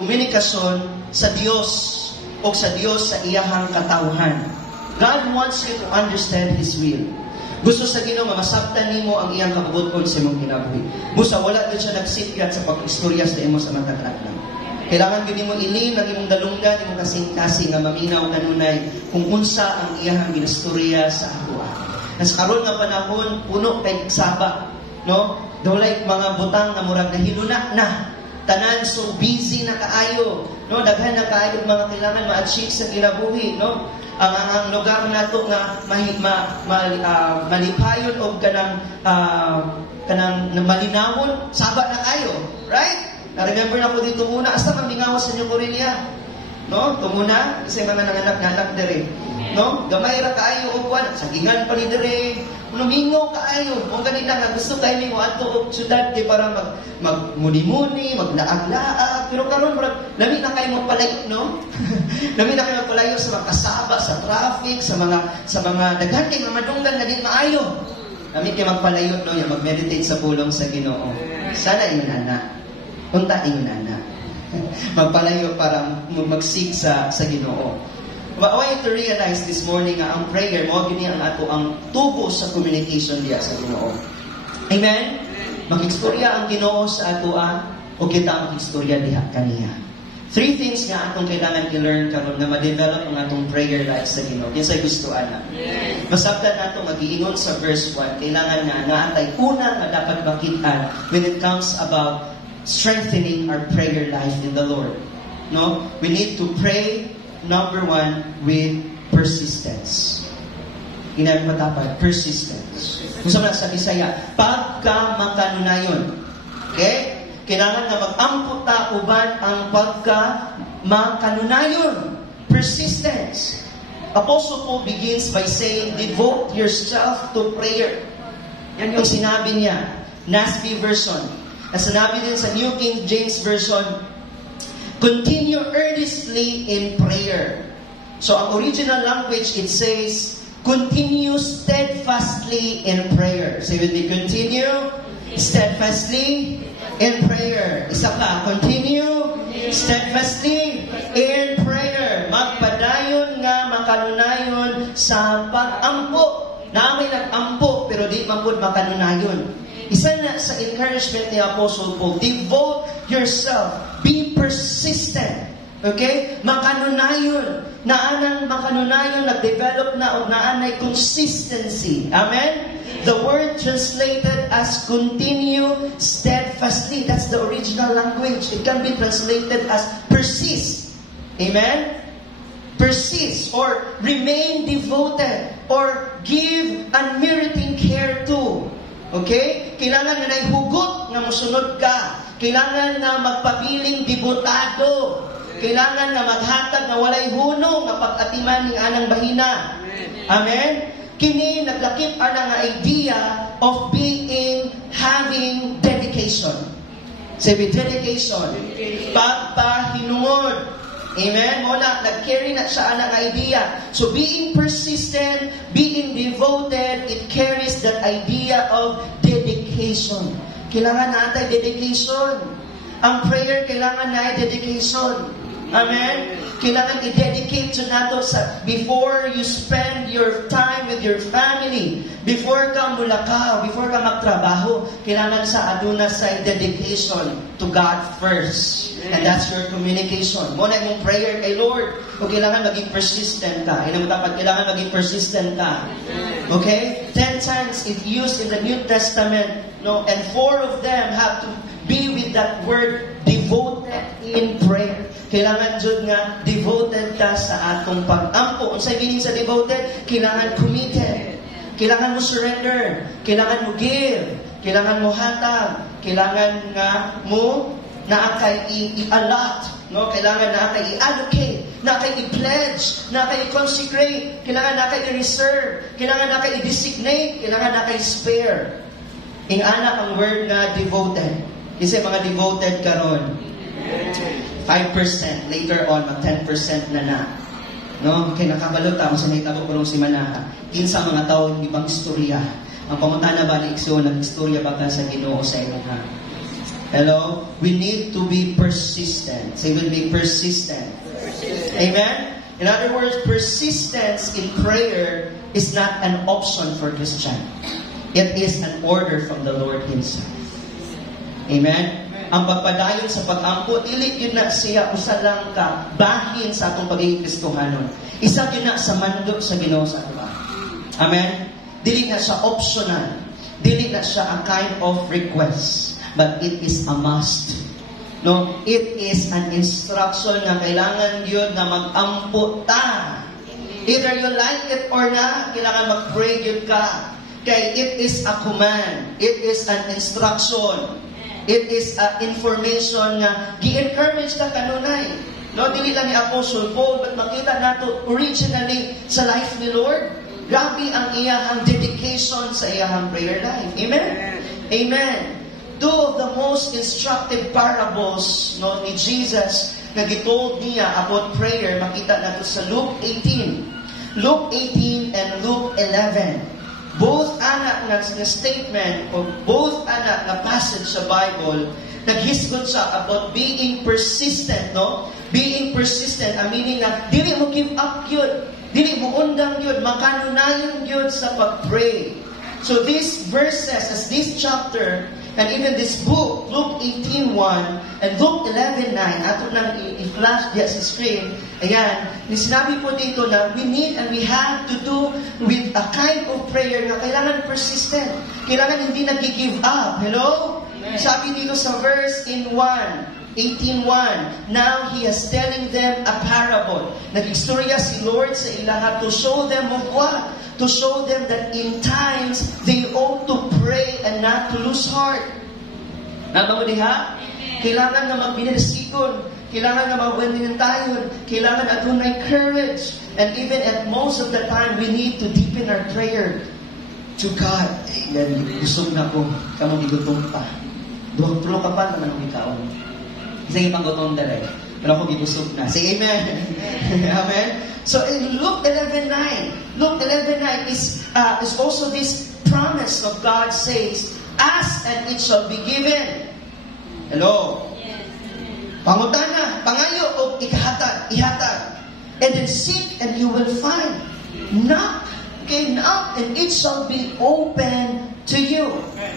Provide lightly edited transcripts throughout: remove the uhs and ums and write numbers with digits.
komunikasyon sa Dios o sa Dios sa iyahang katawhan. God wants you to understand His will. Gusto sa Ginoo nga masabtan nimo ang iyang kabubuton sa imong kinabuhi. Busa wala gyud siya nagsityat sa pag-istorya sa imo sa matag adlaw. Kailangan gyud nimo ilin ang imong dalunggan, imong kasing-kasing nga maminaw kanunay kung unsa ang iyang ginastorya sa ato. Nas karon nga panahon puno kay saba, no? Dolay mga butang nga murag nahiluna na. Tanan so busy na kaayo, no? Daghan na kaayo mga kailangan ma-achieve sa kinabuhi, no? Ang lugar nato nga malipayon og kanang malinawon saba na kayo, right? Na-remember na ko dito muna asa mamingawas sa inyo Korea, no? Tumuna kasi mga nanganak dire, no? Gamay ra kaayo og kuan sagingan pa ni dire. Lumingaw kaayo. Kung ganito nga, gusto kayo may muadto og syudad para magmuni-muni, maglaag-laag. Pero karon lami na kayo magpalayo, no? Lami na kayo magpalayo sa mga kasaba, sa traffic, sa mga daghan kay madunggan na din maayo. Lami kayo magpalayo, no? Yung mag-meditate sa pulong sa Ginoo. Sana ingon ana. Unta ingon ana. Magpalayo para magsig sa Ginoo. I want you to realize this morning nga ang prayer mo gini ang ato ang tubo sa communication diya sa Ginoo. Amen. Mag-istorya ang Ginoo sa ato o kita mag-istorya diha kaniya. 3 things nga atong kailangan i-learn karon nga ma-develop ang atong prayer life sa Ginoo. Kinsay gusto ana. Masabtan nato mag-iingon sa verse 1, kailangan nga naatay una nga dapat makita when it comes about strengthening our prayer life in the Lord. No? We need to pray. Number 1, with persistence. Inamin pa dapat, persistence. Kung sa mga sa Bisaya, pagka makanunayon. Okay? Kailangan na mag-ampot ta uban ang pagka makanunayon. Persistence. Apostle Paul begins by saying, devote yourself to prayer. Yan yung sinabi niya. NASB version. At sinabi din sa New King James Version, continue earnestly in prayer. So, ang original language, it says, continue steadfastly in prayer. Say with me, continue steadfastly in prayer. Isa pa, continue steadfastly in prayer. Magpadayon nga makanunayon sa pag-ampo. Naamay nag-ampo, pero di mapod makanunayon. Isa na sa encouragement ni Apostle Paul, devote yourself, be persistent. Okay? Makanunayon. Naanang makanunayon, nag-develop na o naanay consistency. Amen? The word translated as continue steadfastly. That's the original language. It can be translated as persist. Amen? Persist or remain devoted or give unmeriting care to. Okay? Kailangan na hugot na musunod ka. Kailangan na magpabiling debutado. Kailangan na maghatag na walay hunong na pag-atiman ng anang bahina. Amen? Kini naglakip ana nga idea of having dedication. Sabi, dedication. Pagpahinungod. Amen? Muna, nag-carry na siya ang idea. So, being persistent, being devoted, it carries that idea of dedication. Kailangan natin dedication. Ang prayer, kailangan natin dedication. Amen? Kailangan i-dedicate to nato before you spend your time with your family, before ka mulakaw, before ka magtrabaho, kailangan sa aduna sa dedication to God first. And that's your communication. Muna yung prayer kay Lord. O kailangan maging persistent ka. Dapat kailangan maging persistent ka. Okay? 10 times it used in the New Testament, no? And 4 of them have to be with that word devoted in prayer. Kailangan jud nga devoted ka sa atong pag-ampo. Unsay meaning sa devoted? Kailangan committed. Kailangan mo surrender. Kailangan mo give. Kailangan mo hatag. Kailangan nga mo naakay i-allot. No? Kailangan naakay i-allocate. Naakay i-pledge. Naakay i-consecrate. Kailangan naakay i-reserve. Kailangan naakay i-designate. Kailangan naakay i-spare. Ing-anak ang word na devoted. Kasi mga devoted karon. 5%, later on, mag 10% na. No? Kaya nakabalot mo sa nahitabo ko nung si Manaha. Kinsa mga tao, ibang istorya. Ang pangutana ba ni Iksyon, nag-istorya ba ka sa Ginoo sa iyong ha? Hello? We need to be persistent. Say with me, persistent. Amen? In other words, persistence in prayer is not an option for Christian. It is an order from the Lord Himself. Amen? Ang pagpadayon sa pag-ampo, dili yun na siya usa lang ka bahin sa atong pagiging Kristohanon. Isa yun na sa mandok sa Ginoo sa ato. Amen? Dili na siya optional. Dili na siya a kind of request. But it is a must. No, it is an instruction na kailangan yun na mag-ampo ta. Either you like it or not, kailangan mag-pray yun ka. Kaya it is a command. It is an instruction. It is a information na gi-encourage ka kanunay. No, dili lang ni Apostle Paul, but makita nato originally sa life ni Lord. Grabe ang iyahang dedication sa iyahang prayer life. Amen? Amen. Two of the most instructive parables ni Jesus na gitold niya about prayer, makita nato sa Luke 18. Luke 18 and Luke 11. Both anak na statement o both anak na passage sa Bible, naghisgot siya about being persistent, no? Being persistent, meaning na dili mo give up yun. Dili mo undang yun. Makanunayon yun sa pag-pray. So these verses, as this chapter, and even this book, Luke 18:1 and Luke 11:9, ato nang i-flash diya sa screen, ayan, sinabi po dito na we need and we have to do with a kind of prayer na kailangan persistent. Kailangan hindi nag-give up. Hello? Amen. Sabi dito sa verse in 18:1, now He is telling them a parable. Nag-istorya si Lord sa ilaha to show them of what? To show them that in times they ought to pray and not to lose heart. Naba mo diha? Kailangan na magbinirsikon. Kailangan na magwendinan tayo. Kailangan adunay courage. And even at most of the time, we need to deepen our prayer to God. Amen. Busog na ko. Kamang igutong pa. Tulo ka pa naman ang ikaw. Sige pang gutong dali. Pero ako gibusog na. Say amen. Amen. So in Luke 11:9, Luke 11:9 is also this promise of God says, ask and it shall be given. Hello? Yes. Pangutana, pangayo o ihatag. And then seek and you will find. Knock, okay, knock and it shall be open to you.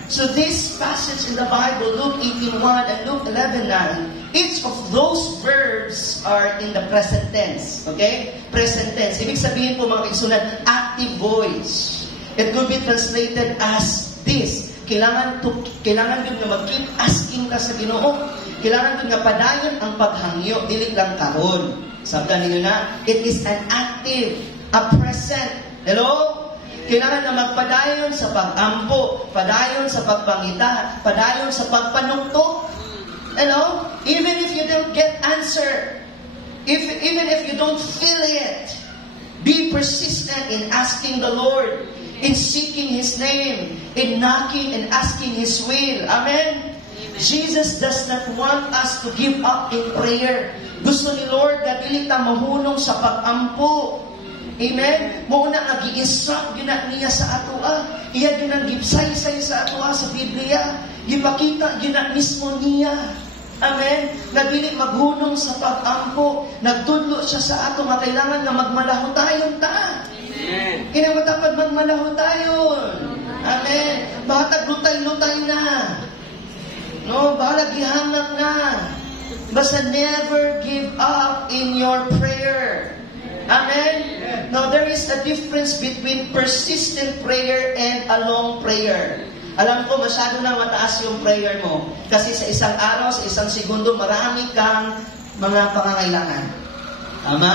So this passage in the Bible, Luke 18:1 and Luke 11:9, each of those verbs are in the present tense. Okay? Present tense. Ibig sabihin po mga kaigsunan, active voice. It could be translated as this. Kailangan din na mag-keep asking ka sa Ginoo. Kailangan din nga padayon ang paghangyo, dili lang karon. Sabda ninyo na, it is an active, a present. Hello? Kailangan na magpadayon sa pag-ampo, padayon sa pagpangita, padayon sa pagpanuktok. Hello? Even if you don't get answer, even if you don't feel it, be persistent in asking the Lord, in seeking His name, in knocking and asking His will. Amen? Jesus does not want us to give up in prayer. Gusto ni Lord na dili ta mahunong sa pag-ampo. Amen? Muna nga gi-instruct yun na niya sa atua. Iya yun ang gipsay-say sa atua sa Biblia. Gipakita yun na mismo niya. Amen? Nagdili maghunong sa pag-ampo. Nagtudlo siya sa ato nga kailangan na magmalaho tayo ta. Amen. Kailangan dapat magmalaho tayo. Amen? Bahatag lutay-lutay na. No? Bahalag ihangak na. Basta never give up in your prayer. Amen? Now, there is a difference between persistent prayer and a long prayer. Alam ko, masyado na mataas yung prayer mo. Kasi sa isang araw, sa isang segundo, marami kang mga pangangailangan. Tama?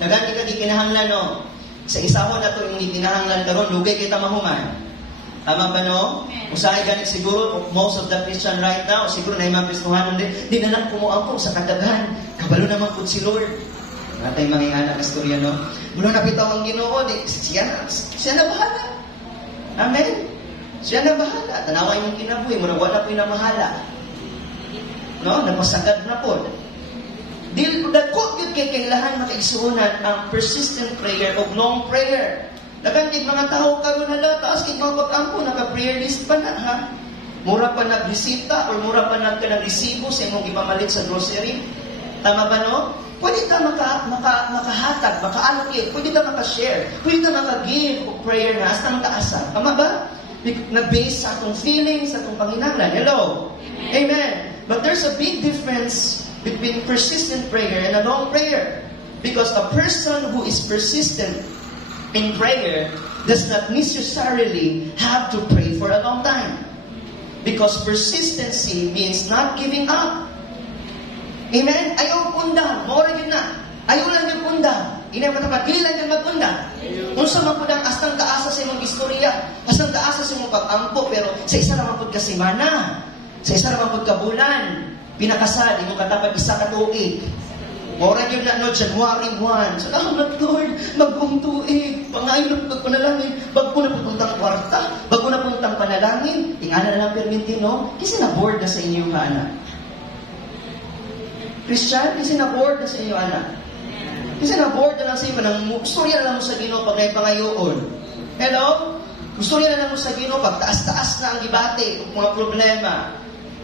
Nagani ka di kinahanglan, no? Sa isa ko na ito, yung di kinahanglan karon, lugay kita mahuman. Tama ba, no? Usahay ganit siguro, most of the Christian right now, siguro na yung mga Kristohanon din, di na lang kumuangko sa kadaghan. Kabalo naman po si Lord. Natay mga anak na storya, no? Mula napitaw ang Ginoo, siya na bahala. Amen? Siya na bahala. Tanaway mong kinabuhi, muna wala po yung namahala. No? Napasagad na po. Dagkot yun kay kailangan makaigsuunan ang persistent prayer o long prayer. Nagandit mga tao karon na taas kay mga pag-ampo, naka-prayer list pa na, ha? Mura pa nagbisita or mura pa nagkanag-resibo sa imong ipamalit sa grocery. Tama ba, no? Pwede ka makahatag, maka-allocate, pwede ka maka-share, pwede ka maka-give o prayer na hasta makaasa. Tama ba? Na-base sa atong feelings, sa atong panginahanglan. Hello? Amen. But there's a big difference between persistent prayer and a long prayer. Because a person who is persistent in prayer does not necessarily have to pray for a long time. Because persistency means not giving up. Amen? Ayaw punda. Maura yun na. Ayaw lang yung punda. Inaw katapat. Dili lang yung magpunda. Kung sa magpunda, astang kaasa sa imong istorya. Astang kaasa sa imong pag-ampo. Pero sa isa naman po kasimana. Sa isa naman po kabulan. Pinakasal. Imong katapat isa katuig. Maura yun na, no, January 1. Salamat, Lord. Mag-ung tuig. Pangayon na panalangin. Bago na puntang kwarta. Bago na puntang panalangin. Ingana na lang permintin, no? Kasi na-board na sa inyong anak. Christian, kasi na-board na sa inyong anak. Kasi na-board na lang sa inyo. Gusto rin na lang mo sa Ginoo pag naipangayoon. Hello? Gusto rin na lang mo sa Ginoo pag taas-taas na ang gibate o mga problema.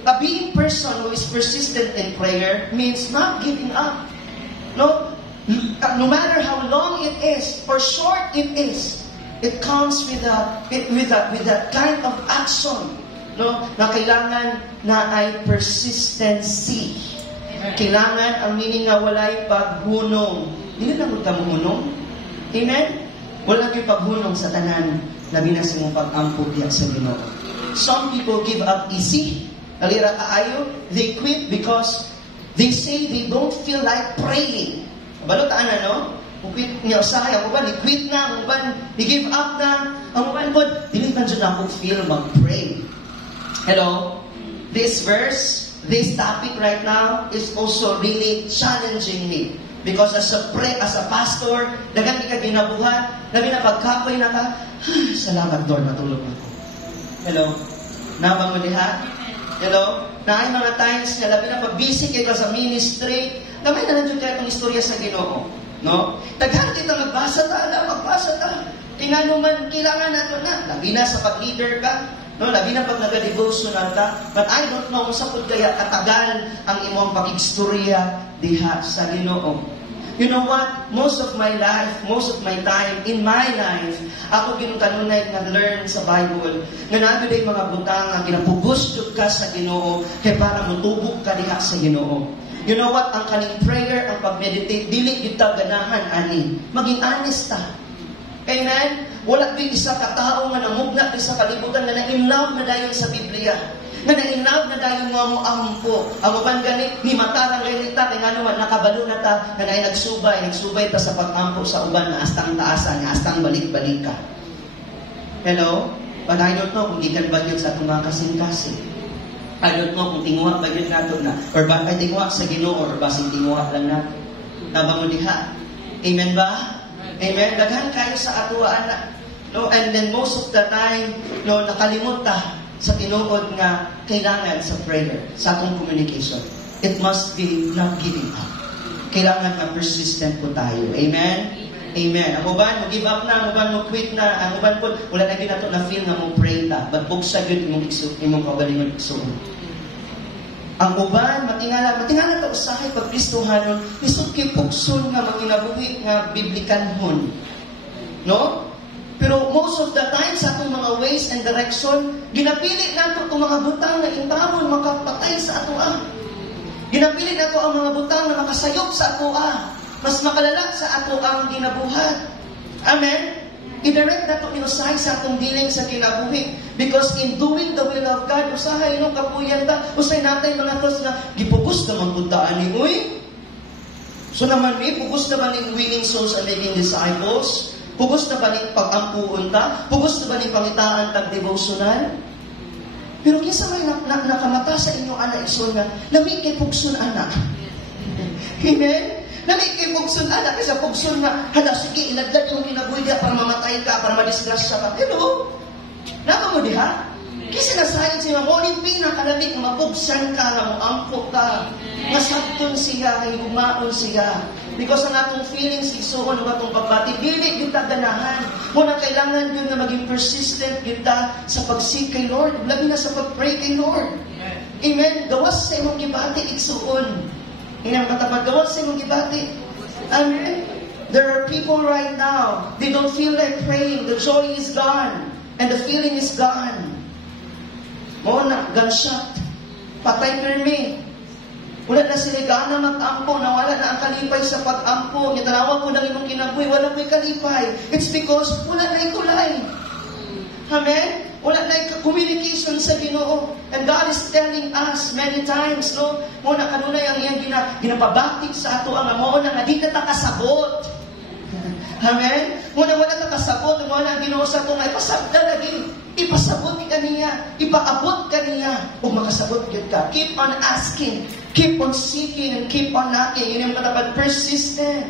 A being person who is persistent in prayer means not giving up. No matter how long it is or short it is, it comes with that kind of action, no, na kailangan na ay persistency. Kailangan ang meaning nga walay paghunong. Hindi na mo tamuhunong. Amen? Wala yung paghunong sa tanan na binasimong pag-ampo diya sa Ginoo. Some people give up easy. Alira kaayo, they quit because they say they don't feel like praying. Balutaan na, no? Kung quit niya usahay, ang uban, i-quit na, ang uban, i-give up na, ang uban po, dilitan dyan ako feel mag-pray. Hello? This verse, this topic right now is also really challenging me. Because as a pastor, dagan ka ginabuhat, labi na pagkakoy na ka, salamat Lord, natulog ako. Hello? Nabang mo diha? Hello? Na ay mga times nga, labi na pag-busy kayo sa ministry, gamay na nandiyo kayo itong istorya sa Ginoo. No? Taghan kita magbasa ta. Tingnan man, kailangan nato na. Labi na sa pag-leader ka. No? Labi na pag nag-devotional ka. But I don't know kung saan kaya katagal ang imong pag-istorya diha sa Ginoo. You know what? Most of my time, in my life, ako ginutanunay na learn sa Bible, nga nabiday mga butang nga ginapugos ka sa Ginoo, kaya para mutubok ka diha sa Ginoo. You know what? Ang kaning prayer, ang pag-meditate, dili kita ganahan, ani. Maging honest ta. Amen? Wala din isa katao nga namugna din sa kalibutan na na-inlove na dayon sa Biblia. Nga na-inlove na dayon nga mo ampo. Ang uban gani, ni matarang ganita, kaya nga naman, nakabalo na ta, nga na nagsubay ta sa pag-ampo sa uban na astang taasan, na astang balik-balik ka. Hello? But I don't know kung gikan ba yun sa itong mga kasing-kasing. I don't know kung tinguha ba yun nato na, or ba ay tinguha sa Ginoo, or basing tinguha lang nato. Tama mo diha? Amen ba? Amen? Daghan kayo sa atuwa, anak. No? And then most of the time, no, nakalimot ta sa tinuod nga kailangan sa prayer, sa atong communication. It must be not giving up. Kailangan na persistent po tayo. Amen? Amen. Ang uban, mag-give up na, ang uban, mag-quit na, ang uban po, wala na ginato na feel na mong pray ta. But buksa yun imong kabalingon iksuon. Ang uban, matingala ta usahay pag Kristohanon, isod kay pugson nga manginabuhi nga biblikanhon. No? Pero most of the time, sa atong mga ways and direction, ginapili nato itong mga butang na intawon makapatay sa atoa. Ginapili nato ang mga butang na makasayop sa atoa. Mas makalala sa atoa ang ginabuhat. Amen? I-direct nato inusahay sa atong dealing sa kinabuhi. Because in doing the will of God, usahay nung kapuyan ta, usay natay mga tos na gipugos naman puntaan ni uy. So naman pugos naman yung winning souls and making disciples. Pugos na ba ni pag-ampuon ta? Pugos na ba ni pangitaan tag-devotional? Pero kisa may nakamata sa inyong anak iso nga, lamig kay pugson anak. Amen? Lamig kay pugson anak, kasi pugson nga, hala, sige, ilagdag yung kinabuhi para mamatay ka, para madisgrasya ka. Hello? Naka mo diha? Kasi nasayon siya, mo ni pinakalamig, mabugsan ka, nga moangko ka, masabton siya, ay humaon siya. Because ang atong feelings, isuon, ang atong pagpati, dili kita ganahan. Muna kailangan yun na maging persistent kita sa pag-seek kay Lord, labi na sa pag-pray kay Lord. Amen. Gawas sa imong gibati, isuon. Inang katapat, gawas sa imong gibati. Amen. There are people right now, they don't feel like praying, the joy is gone, and the feeling is gone. Muna, gunshot. Patay permi. Wala na sila gana mag-ampo, nawala na ang kalipay sa pag-ampo. Nitanawa ko ng imong kinabuhi, wala ko'y kalipay. It's because wala na ikulay. Amen? Wala na communication sa Ginoo. And God is telling us many times, no? Muna, kanunay ang iyang ginapabaktik sa ato ang amo na nga di na takasabot. Amen? Muna wala takasabot, muna ang Ginoo sa ito nga, ipasabda lagi. Ipasabot ka niya, ipaabot ka niya, o makasabot yun ka. Keep on asking, keep on seeking, and keep on knocking. Yun yung katapat, persistent.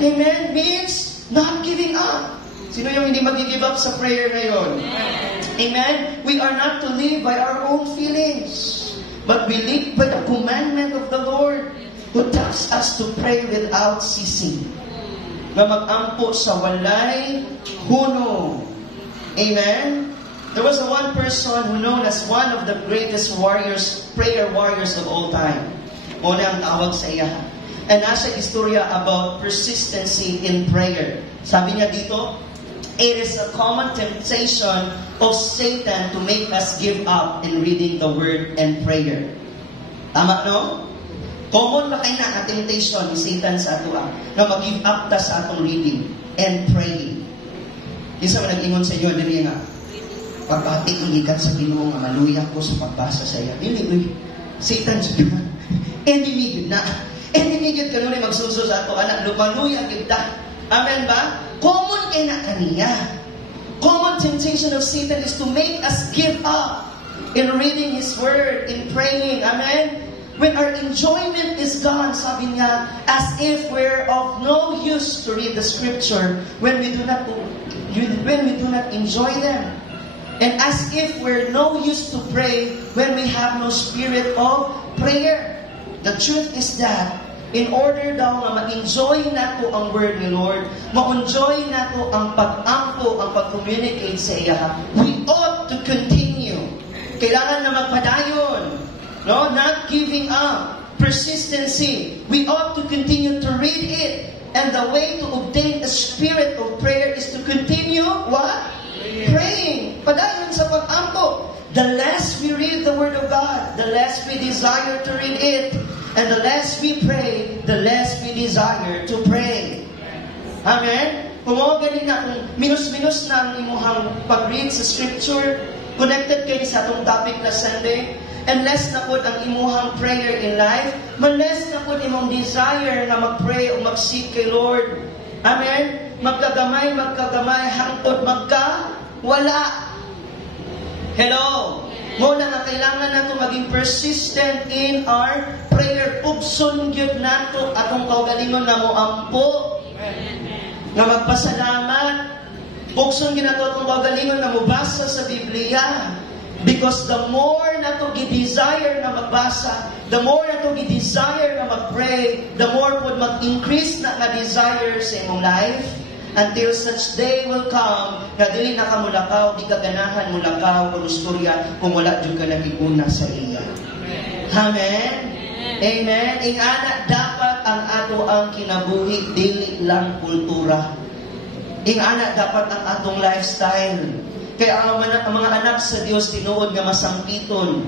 Amen? Means not giving up. Sino yung hindi mag-give up sa prayer ngayon? Amen? We are not to live by our own feelings, but we live by the commandment of the Lord, who tells us to pray without ceasing. Na mag-ampo sa walay huno. Amen? There was one person who known as one of the greatest warriors, prayer warriors of all time. Una ang tawag sa iya. And nasa istorya about persistency in prayer. Sabi niya dito, it is a common temptation of Satan to make us give up in reading the word and prayer. Tama, no? Common na kayo na temptation ni Satan sa ato na mag-give up ta sa atong reading and praying. Isa man nag-ingon sa inyo, dili nga, pagbatik ang ikat sa Ginoo nga maluya ko sa pagbasa sa iya. Dili, Satan siya. Enemy yun na. Enemy yun kanunay magsuso sa ato, anak, lumaluya kita. Amen ba? Common kay na kaniya. Common temptation of Satan is to make us give up in reading His Word, in praying. Amen? When our enjoyment is gone, sabi niya, as if we're of no use to read the Scripture when we do not enjoy them. And as if we're no use to pray when we have no spirit of prayer. The truth is that in order daw nga ma-enjoy nato ang word ni Lord, ma-enjoy nato ang pag-ampo, ang pag-communicate sa iya, we ought to continue. Kailangan na magpadayon. No, not giving up. Persistency. We ought to continue to read it. And the way to obtain a spirit of prayer is to continue what? Praying. Padayon sa pag-ampo. The less we read the Word of God, the less we desire to read it. And the less we pray, the less we desire to pray. Amen? Kung mga galing na, kung minus-minus na ang imuhang pag-read sa Scripture, connected kayo sa atong topic na Sunday, and less na po ang imuhang prayer in life, less na po imong desire na mag-pray o mag-seek kay Lord. Amen? Magkagamay, hangtod wala. Hello? Muna nga kailangan nato maging persistent in our prayer. Pugson gyud nato atong kaugalingon na mo ampo. Na magpasalamat. Pugson gyud nato atong kaugalingon na mo basa sa Biblia. Because the more nato gi-desire na magbasa, the more nato gi-desire na mag-pray, the more pod mag-increase na desire sa imong life. Until such day will come, na dili na ka mulakaw, di ka ganahan mulakaw o istorya kung wala dyan ka nagiguna sa iya. Amen? Amen? Ingana, dapat ang ato ang kinabuhi, dili lang kultura. Ingana, dapat ang atong lifestyle. Kaya ang mga anak sa Diyos tinuod nga masangpiton.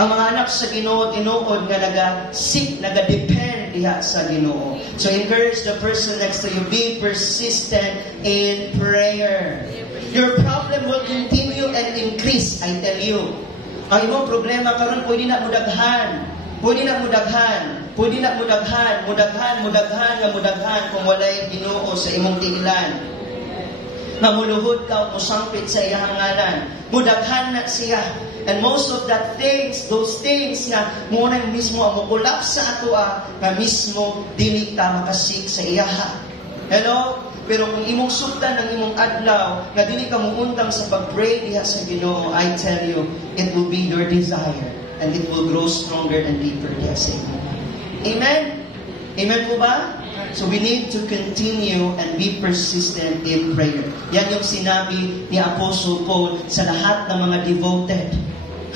Ang mga anak sa Ginoo tinuod nga naga-seek, naga-depend diha sa Ginoo. So encourage the person next to you, be persistent in prayer. Your problem will continue and increase, I tell you. Ang imong problema karon pwede na mudaghan. Pwede na mudaghan kung walay Ginoo sa imong tiilan. Mamuluhod ka o musampit sa iyang ngalan. Mudaghan na siya. And most of those things na muna mismo ang mukulap sa ato na mismo dili ta makasik sa iyaha. Hello? Pero kung imong suktan ng imong adlaw, nga dili ka muundang sa pag-pray diha sa Ginoo, I tell you, it will be your desire. And it will grow stronger and deeper diha sa inyo. Amen? Amen po ba? So we need to continue and be persistent in prayer. Yan yung sinabi ni Apostle Paul sa lahat ng mga devoted.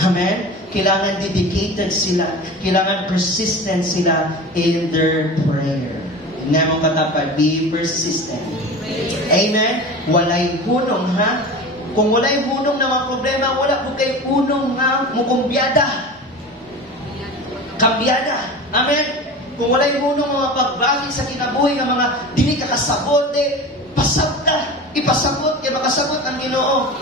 Amen? Kailangan dedicated sila. Kailangan persistent sila in their prayer. Hindi mo katapat, be persistent. Amen? Walay hunong, ha? Kung walay hunong na mga problema, wala po kay hunong nga mukumbyada. Kambyada. Amen? Kung walay hunong mga pagbati sa kinabuhi ng mga dili kakasabot, pasabta, ipasabot, kaya makasabot ang Ginoo.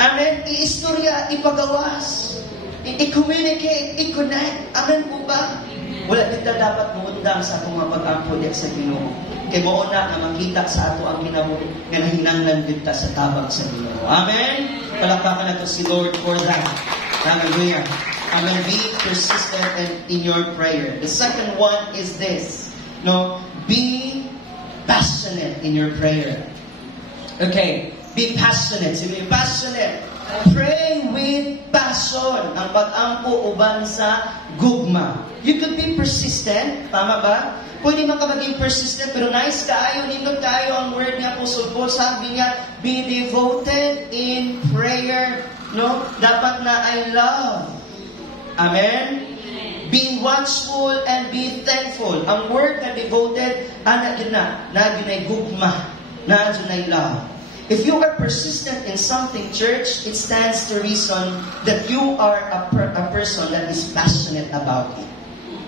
Amen? Iistorya, ipagawas. I-communicate, i-connect. Amen po ba? Wala kita dapat mundang sa akong mga pag-ampo sa Ginoo. Kaya mo na makita sa ato ang kinabuhi nga nahinanglan kita sa tabang sa Ginoo. Amen? Palakpakan na to si Lord for that. Hallelujah. Amen. Be persistent in your prayer. The second one is this. No, be passionate in your prayer. Okay. Be passionate. Be passionate. Pray with passion. Ang pag-ampo uban sa gugma. You could be persistent. Tama ba? Pwede man ka maging persistent, pero nice kaayo, nindot kaayo ang word ni Apostle Paul. Sabi nga, be devoted in prayer. No? Dapat na I love. Amen? Be watchful and be thankful. Ang word na devoted, yun na ginay gugma, na ginay love. If you are persistent in something, church, it stands to reason that you are a person that is passionate about it.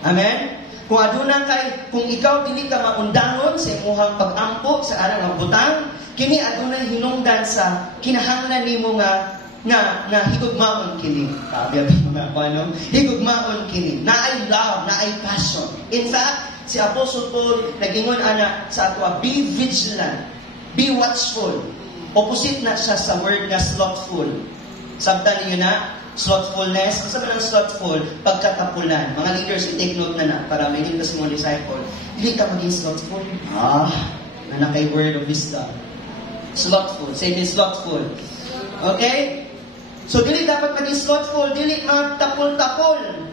Amen? Kung aduna kung ikaw dili ka maundangon sa imong pag-ampo sa arang mga butang, kini adunay hinungdan sa kinahanglan nimo nga higugmaon kini. Sabi mga ano, higugmaon kini. Na I love, na I passion. In fact, si Apostle Paul nagingon ana sa ato, be vigilant, be watchful. Opposite na siya sa word na slothful. Sabtan niyo na, slothfulness. Ang sabi ng slothful, pagkatapulan. Mga leaders, i-take note na para may hindi kasi mga disciple. Hindi ka maging slothful. Na kay word of wisdom. Slothful. Say this, slothful. Okay? So, dili dapat maging slothful. Dili magtapol-tapol.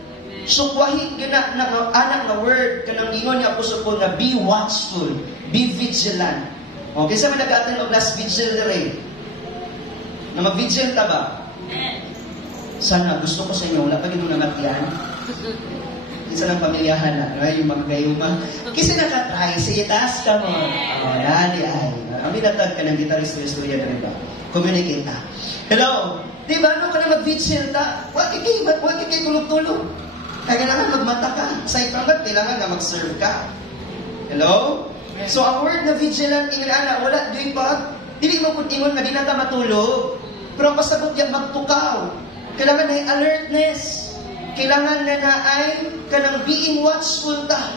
Sukwahi, yun na anak na word. Kanang ingon ni Apostle Paul na be watchful. Be vigilant. Okay, sa mga nag-attend of last vigil na rin. Na mag-vigil ta ba? Sana, gusto ko sa inyo, wala pa ginong namatiyan. Isa ng pamilyahan na, right? Yung mga gayuma. Kasi nakatry, sige, taas ka mo. Dali ay. Amin natag ka ng gitarist-istorya na rin ba? Communicate na. Hello? Diba, ano ka na mag-vigil ta? Huwag ikay tulog-tulog. Kaya kailangan magmata ka. Sa ipangat, kailangan na mag-serve ka. Hello? So, ang word na vigilant, ingana, wala, di pa, dili mo kung ingon na di na ta matulog. Pero ang pasabot yan, magtukaw. Kailangan na ay alertness. Kailangan na ay kanang being watchful ta.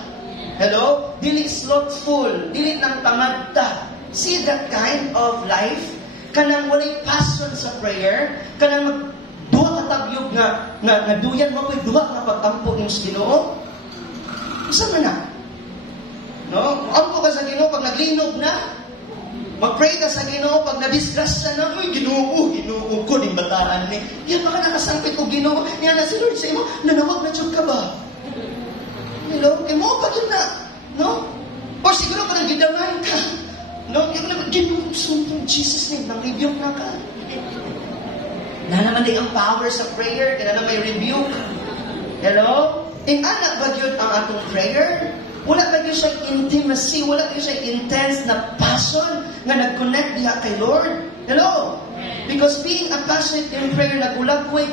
Hello? Dili slothful. Dili nang tamad ta. See that kind of life? Kanang walay passion sa prayer. Kanang duha katabyog nga duyan mo ko'y duha nga pagtampo ng Ginoo. Isa man na. No? Ampo ka sa Ginoo pag naglinog na. Mag-pray ka sa Ginoo pag na-disgrasya na. Uy, Ginoo ko, ning bataan ni. Yan baka nakasangpit ko Ginoo. Yan na si Lord sa imo, nanawag na dyan ka ba? Hello? Kaya mo pa yun na. No? Or siguro ka nang gidaman ka. No? Yung naman, Ginoo, suntong Jesus name, nang-rebuke na ka. Na naman ay ang power sa prayer, kaya na may rebuke. Hello? Anak ba yun ang atong prayer? Wala ba yun siya intimacy? Wala ba yun siya intense na passion na nag-connect diha kay Lord? Hello? Because being a passionate in prayer, nagulagway,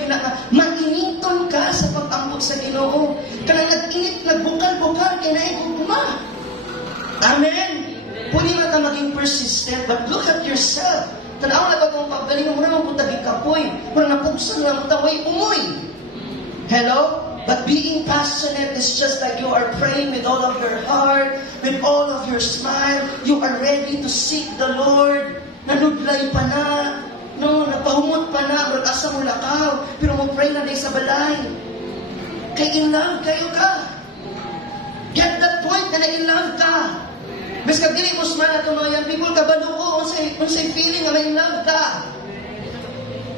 mainiton ka sa pag-ambot sa Ginoo. Kanang nag-init, nagbukal-bukal, kaya naiguguma. Amen? Pwede na ka maging persistent, but look at yourself. Tanaw na ba itong pagdaling mo naman kung taging kapoy? Kung napugsan na mo taway, umuy. Hello? But being passionate is just like you are praying with all of your heart, with all of your smile. You are ready to seek the Lord. Nanudlay pa na. No, napahumot pa na. Asa mo lakaw. Pero mo pray na sa balay. Kay in love kayo ka. Get that point na in love ka. Bis ka dili kusman ato mga young people, kabalo ko, unsay feeling nga may love ka.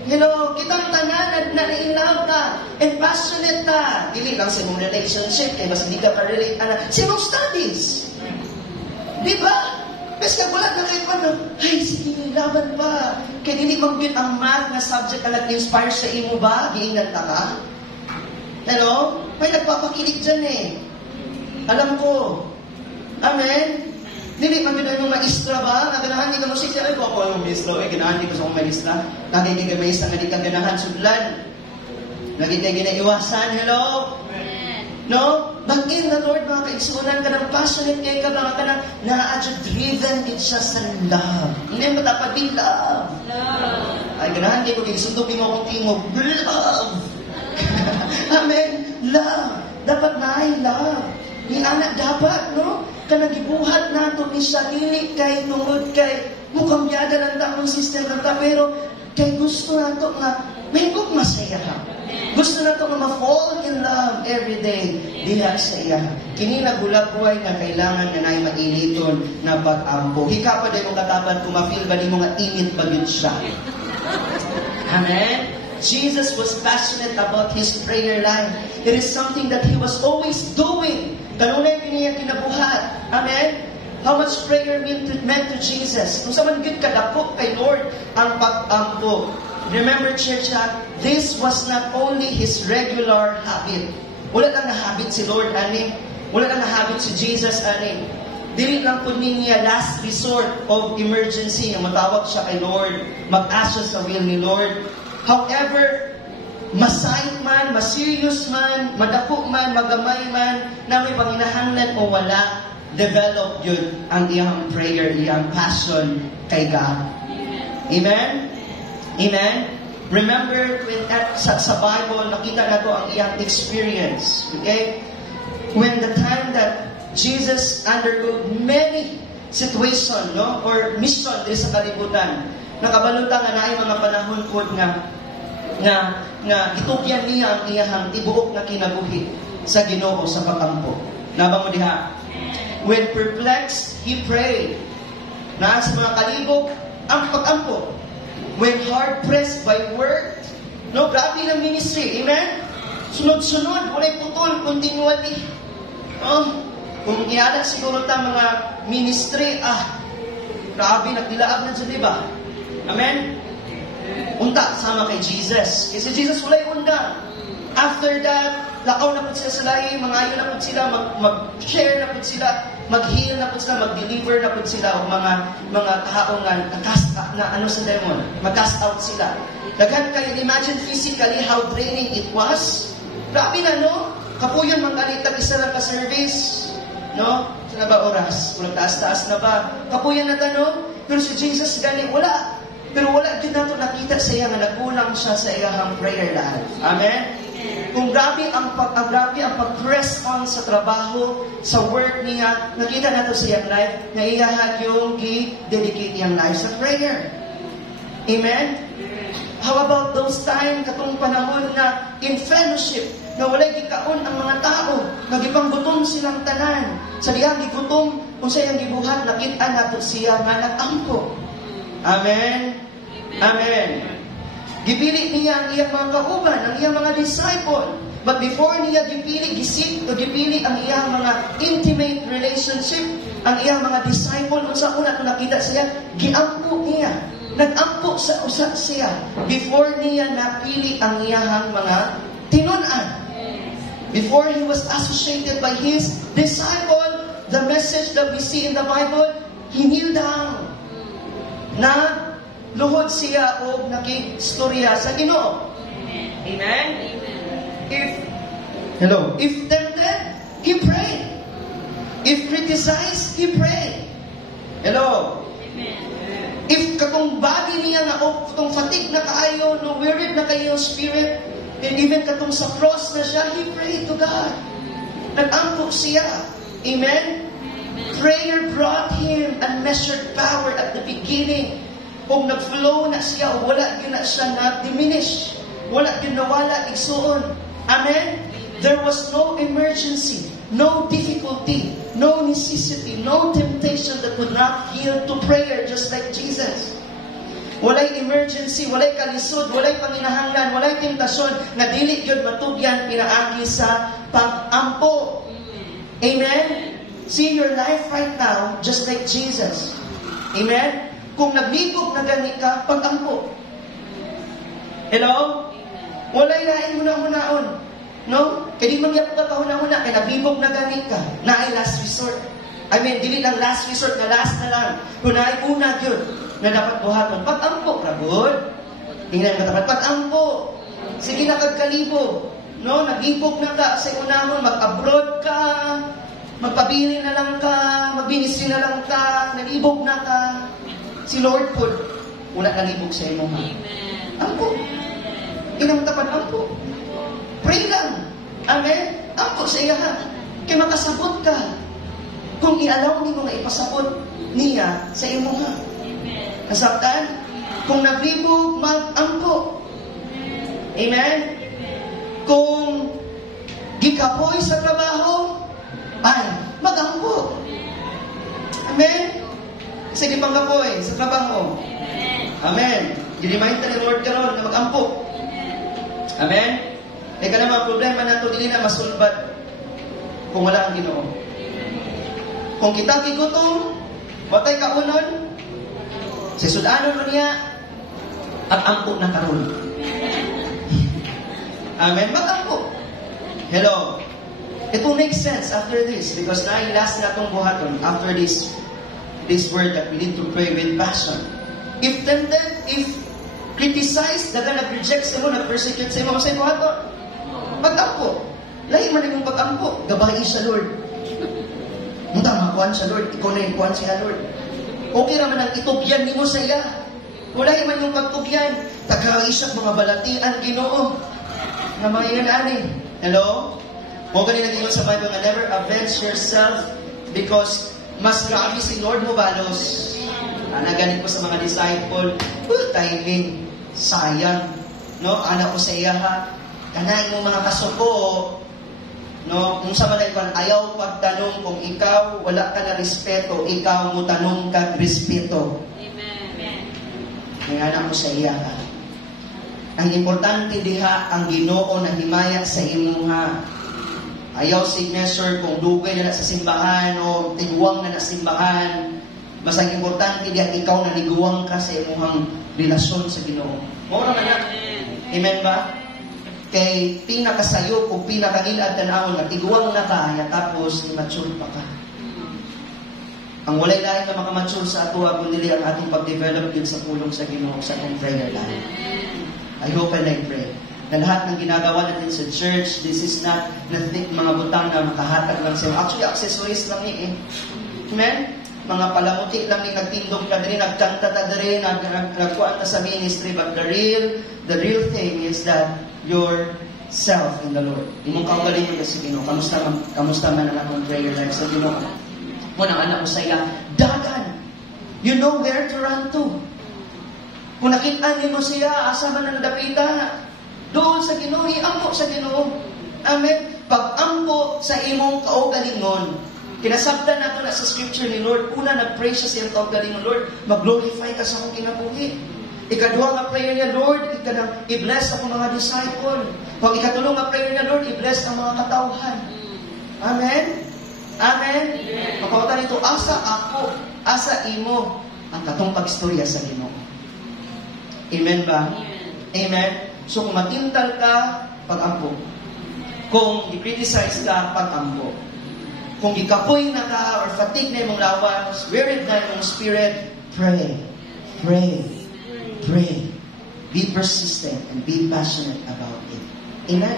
Hello, kitang tanan na in love ka, and passionate ka. Dili lang sa mong relationship, kaya mas hindi ka pa-relate, sa mong studies. Di ba? Bes ka wala na kayo ano, ay, sige, laban pa. Kaya dili magbit ang math na subject na nag-inspire sa imo ba? Giingat na ka? Hello? May nagpapakilig dyan eh. Alam ko. Amen? Dili man gano'n yung maestra ba? Naganahan di ka mo siya, ay, ako ang maestra, ganahan di ko sa akong maestra. Lagi di ka maestra, nga di ka ganahan, sudlan. Lagi ka ginaiwasan, hello? No? Bagin na Lord, mga kaigsunan ka ng passionate kay ka, mga ka ng na-driven it siya sa love. Hindi mo dapat din love. Ay, ganahan di ko, sundok mo akong tingog. Love! Amen? Love. Dapat na ay love. Ni anak dapat, no? Kanagibuhat nato ni siya, dili kay tungod kay mukhang yada lang takong system ng ta, pero kay gusto nato nga, may kong masaya ha. Gusto nato nga ma-fall in love every day. Dila sa iya. Kini nagulagway nga kailangan nga na'y mainiton na pag-ampo. Hika pa day mo katapat kung ma-feel ba di mo nga init ba yun siya. Amen? Jesus was passionate about his prayer life. It is something that he was always doing. Kanunay kiniya kinabuhat. Amen? How much prayer meant to Jesus? Kung sa man good kadapok kay Lord ang pag-ampo. Remember, church, this was not only his regular habit. Wala lang na habit si Lord, ani. Wala lang na habit si Jesus, ani. Dili lang po niya last resort of emergency. Matawag siya kay Lord. Mag-ask siya sa will ni Lord. However, masayit man, maserious man, madako man, magamay man, na may panginahanglan o wala, develop yun ang iyang prayer, iyang passion kay God. Amen? Amen? Remember, when sa Bible, nakita na to ang iyang experience. Okay? When the time that Jesus undergo many situation, no? Or mission din sa kalibutan, nakabalutan nga na ay mga panahon po nga gitukyan niya ang iyahang tibuok na kinabuhi sa Ginoo sa pag-ampo. Naba mo diha? When perplexed, he prayed. Na sa mga kalibog, ang pag-ampo. When hard-pressed by work, no, grabe ng ministry, amen? Sunod-sunod, walay putol, continually. Kung iyanak siguro ta mga ministry, grabe, nagdilaag na siya, diba? Amen? Unta, sama kay Jesus. Kasi Jesus walay unda. After that, lakaw na po sila sa lahi, mangayo na po sila, mag-share na po sila, mag-heal na po sila, mag-deliver na po sila, o mga taong na ano sa demon, mag-cast out sila. Daghan kayo, imagine physically how draining it was. Grabe na, no? Kapuyon, magkalitag isa lang ka-service. No? Saan ba oras? Walang taas-taas na ba? Kapuyan na tanong, pero si Jesus gani, wala. Pero wala din nato nakita sa iya nga nagkulang siya sa iyang prayer life. Amen? Kung grabe ang pag-press on sa trabaho, sa work niya, nakita nato sa iyang life, na iyahan yung i-dedicate iyang life sa prayer. Amen? How about those time, katong panahon na in fellowship, na walay gikaon ang mga tao, nagipanggutom silang tanan. Sa diyang gigutom, kung sa iyang gibuhat, nakita nato siya nga nag-ampo. Amen? Amen. Gipili niya ang iyang mga kauban, ang iyang mga disciple. But before niya gipili ang iyang mga intimate relationship, ang iyang mga disciple, kung sa una kung nakita siya, giampo niya. Nag-ampo sa usa siya before niya napili ang iyang mga tinunan. Before he was associated by his disciple, the message that we see in the Bible, he kneeled down. Na luhod siya o nakistorya sa Ginoo. Amen? If tempted, he prayed. If criticized, he prayed. Hello? If katong body niya na katong fatigue na kaayo, no, wearied na kayo spirit, and even katong sa cross na siya, he prayed to God. Nag-ampo siya. Amen? Prayer brought him unmeasured power at the beginning. Kung nag-flow na siya, wala yun na siya na-diminish. Wala yun nawala, igsuon. Amen? There was no emergency. no difficulty, no necessity, no temptation that would not yield to prayer just like Jesus. Walay emergency, walay kalisod, walay panginahanglan, walay tentasyon na dili gyud matugyan pinaagi sa pag-ampo. Amen? See your life right now just like Jesus. Amen? Kung naglibog na gani ka, pag-ampo. Hello? Walay laing huna-hunaon. No? Kaya di man yapon ka kahuna-huna, kaya naglibog na gani ka, na ay last resort. I mean, dili lang last resort, na last na lang. Kung na ay una yun, na dapat buhaton. Pag-ampo, rabod. Tingnan ka dapat, pag-ampo. Sige na kagkalibo. No? Naglibog na ka sa unahon, mag-abroad ka, magpabili na lang ka, magbinisri na lang ka, nalibog na ka. Si Lord po, una nalibog sa imo. Ampo. Inang tapat ampo. Pray lang. Amen? Ampo sa iya ha. Kaya makasabot ka. Kung i-allow mo nga ipasabot niya sa imo ha. Nasabtan? Kung naglibog, mag-ampo. Amen? Kung gikapoy sa trabaho, ay, mag-ampo. Amen? Sige pang kapoy sa trabaho. Amen. Ginimahin tayo ng Lord karon na mag-ampo. Amen? E ka naman, problema na ito, dili na masulbat kung wala ang Ginoo. Kung kita gigutom, watay kaunon, sa sudanon mo niya, at ampo na karon. Amen? Mag-ampo. Hello? It will make sense after this because na last na itong buhaton after this word that we need to pray with passion. If tempted, if criticized, daga nag-reject sa mo, nag-persecute sa mo, sa buhaton, pag-ampo. Lahi man yung pag-ampo, gabahin sa Lord. Munta, makuhan sa Lord, ikaw na yung kuhan siya, Lord. Okay naman ang itugyan ni mo sa iya. Wala man yung pagtugyan, taga-isak mga balatian, Ginoo. Namayan ani. Hello? Huwag ka nila sa Bible nga, never avenge yourself because mas grabe si Lord mo balos. Nagalit ko sa mga disciple, timing, sayang. No? Anak ko sa iya ha, kanain mo mga kasuko, no? Kung sa malaypan, ayaw pagtanong kung ikaw, wala ka na respeto, ikaw mo tanong ka respeto. Amen. Kaya anak ko sa iya ha. Ang importante diha, ang Ginoo na himaya sa imo ha. Ayaw signature kung dugay na sa simbahan o tiguang na simbahan. Mas ang importante diya, ikaw na niguwang ka sa imong relasyon sa Ginoo. Mura na na. Amen ba? Kay pinakasayo kung pinakagilad tanawon na tiguwang na ka, tapos immature pa ka. Ang walay lain na makamature sa ato, kundi ang atong pag-develop din sa pulong sa Ginoo sa atong prayer life. I hope and I pray na lahat ng ginagawa natin sa church, this is not mga butang na makahatag lang sa iyo. Actually, accessories lang ni Amen? Mga palamuti lang ni nagtindog ka din, nagkanta ta din, nagkuhan na sa ministry, but the real thing is that yourself in the Lord. Imong kaugaling mo kasi Ginoo. Kamusta man ang akong prayer life sa Ginoo? Munang anak ko sa iya, dagan. You know where to run to. Kung nakita mo siya, asa man ang dapita, doon sa Ginoo, iampo sa Ginoo. Amen? Pag-ampo sa imong kaugalingon, kinasabdan nato na sa scripture ni Lord, una nag-pray siya sa iyong kaugalingon, Lord, mag-glorify ka sa akong kinabuhi. Ikaduha nga prayer niya, Lord, i-bless ako mga disciple. Pag ikatulong nga prayer niya, Lord, i-bless ang mga katauhan. Amen? Amen? Mapawatan ito, asa ako, asa imo, ang katong pag-istorya sa Ginoo. Amen ba? Amen? So, kung matintal ka, pag-ampo. Kung i-criticize ka, pag-ampo. Kung ikapoy na ka, or fatigue na imong lawas, wearied na imong spirit, pray. Pray. Pray. Be persistent and be passionate about it. Amen?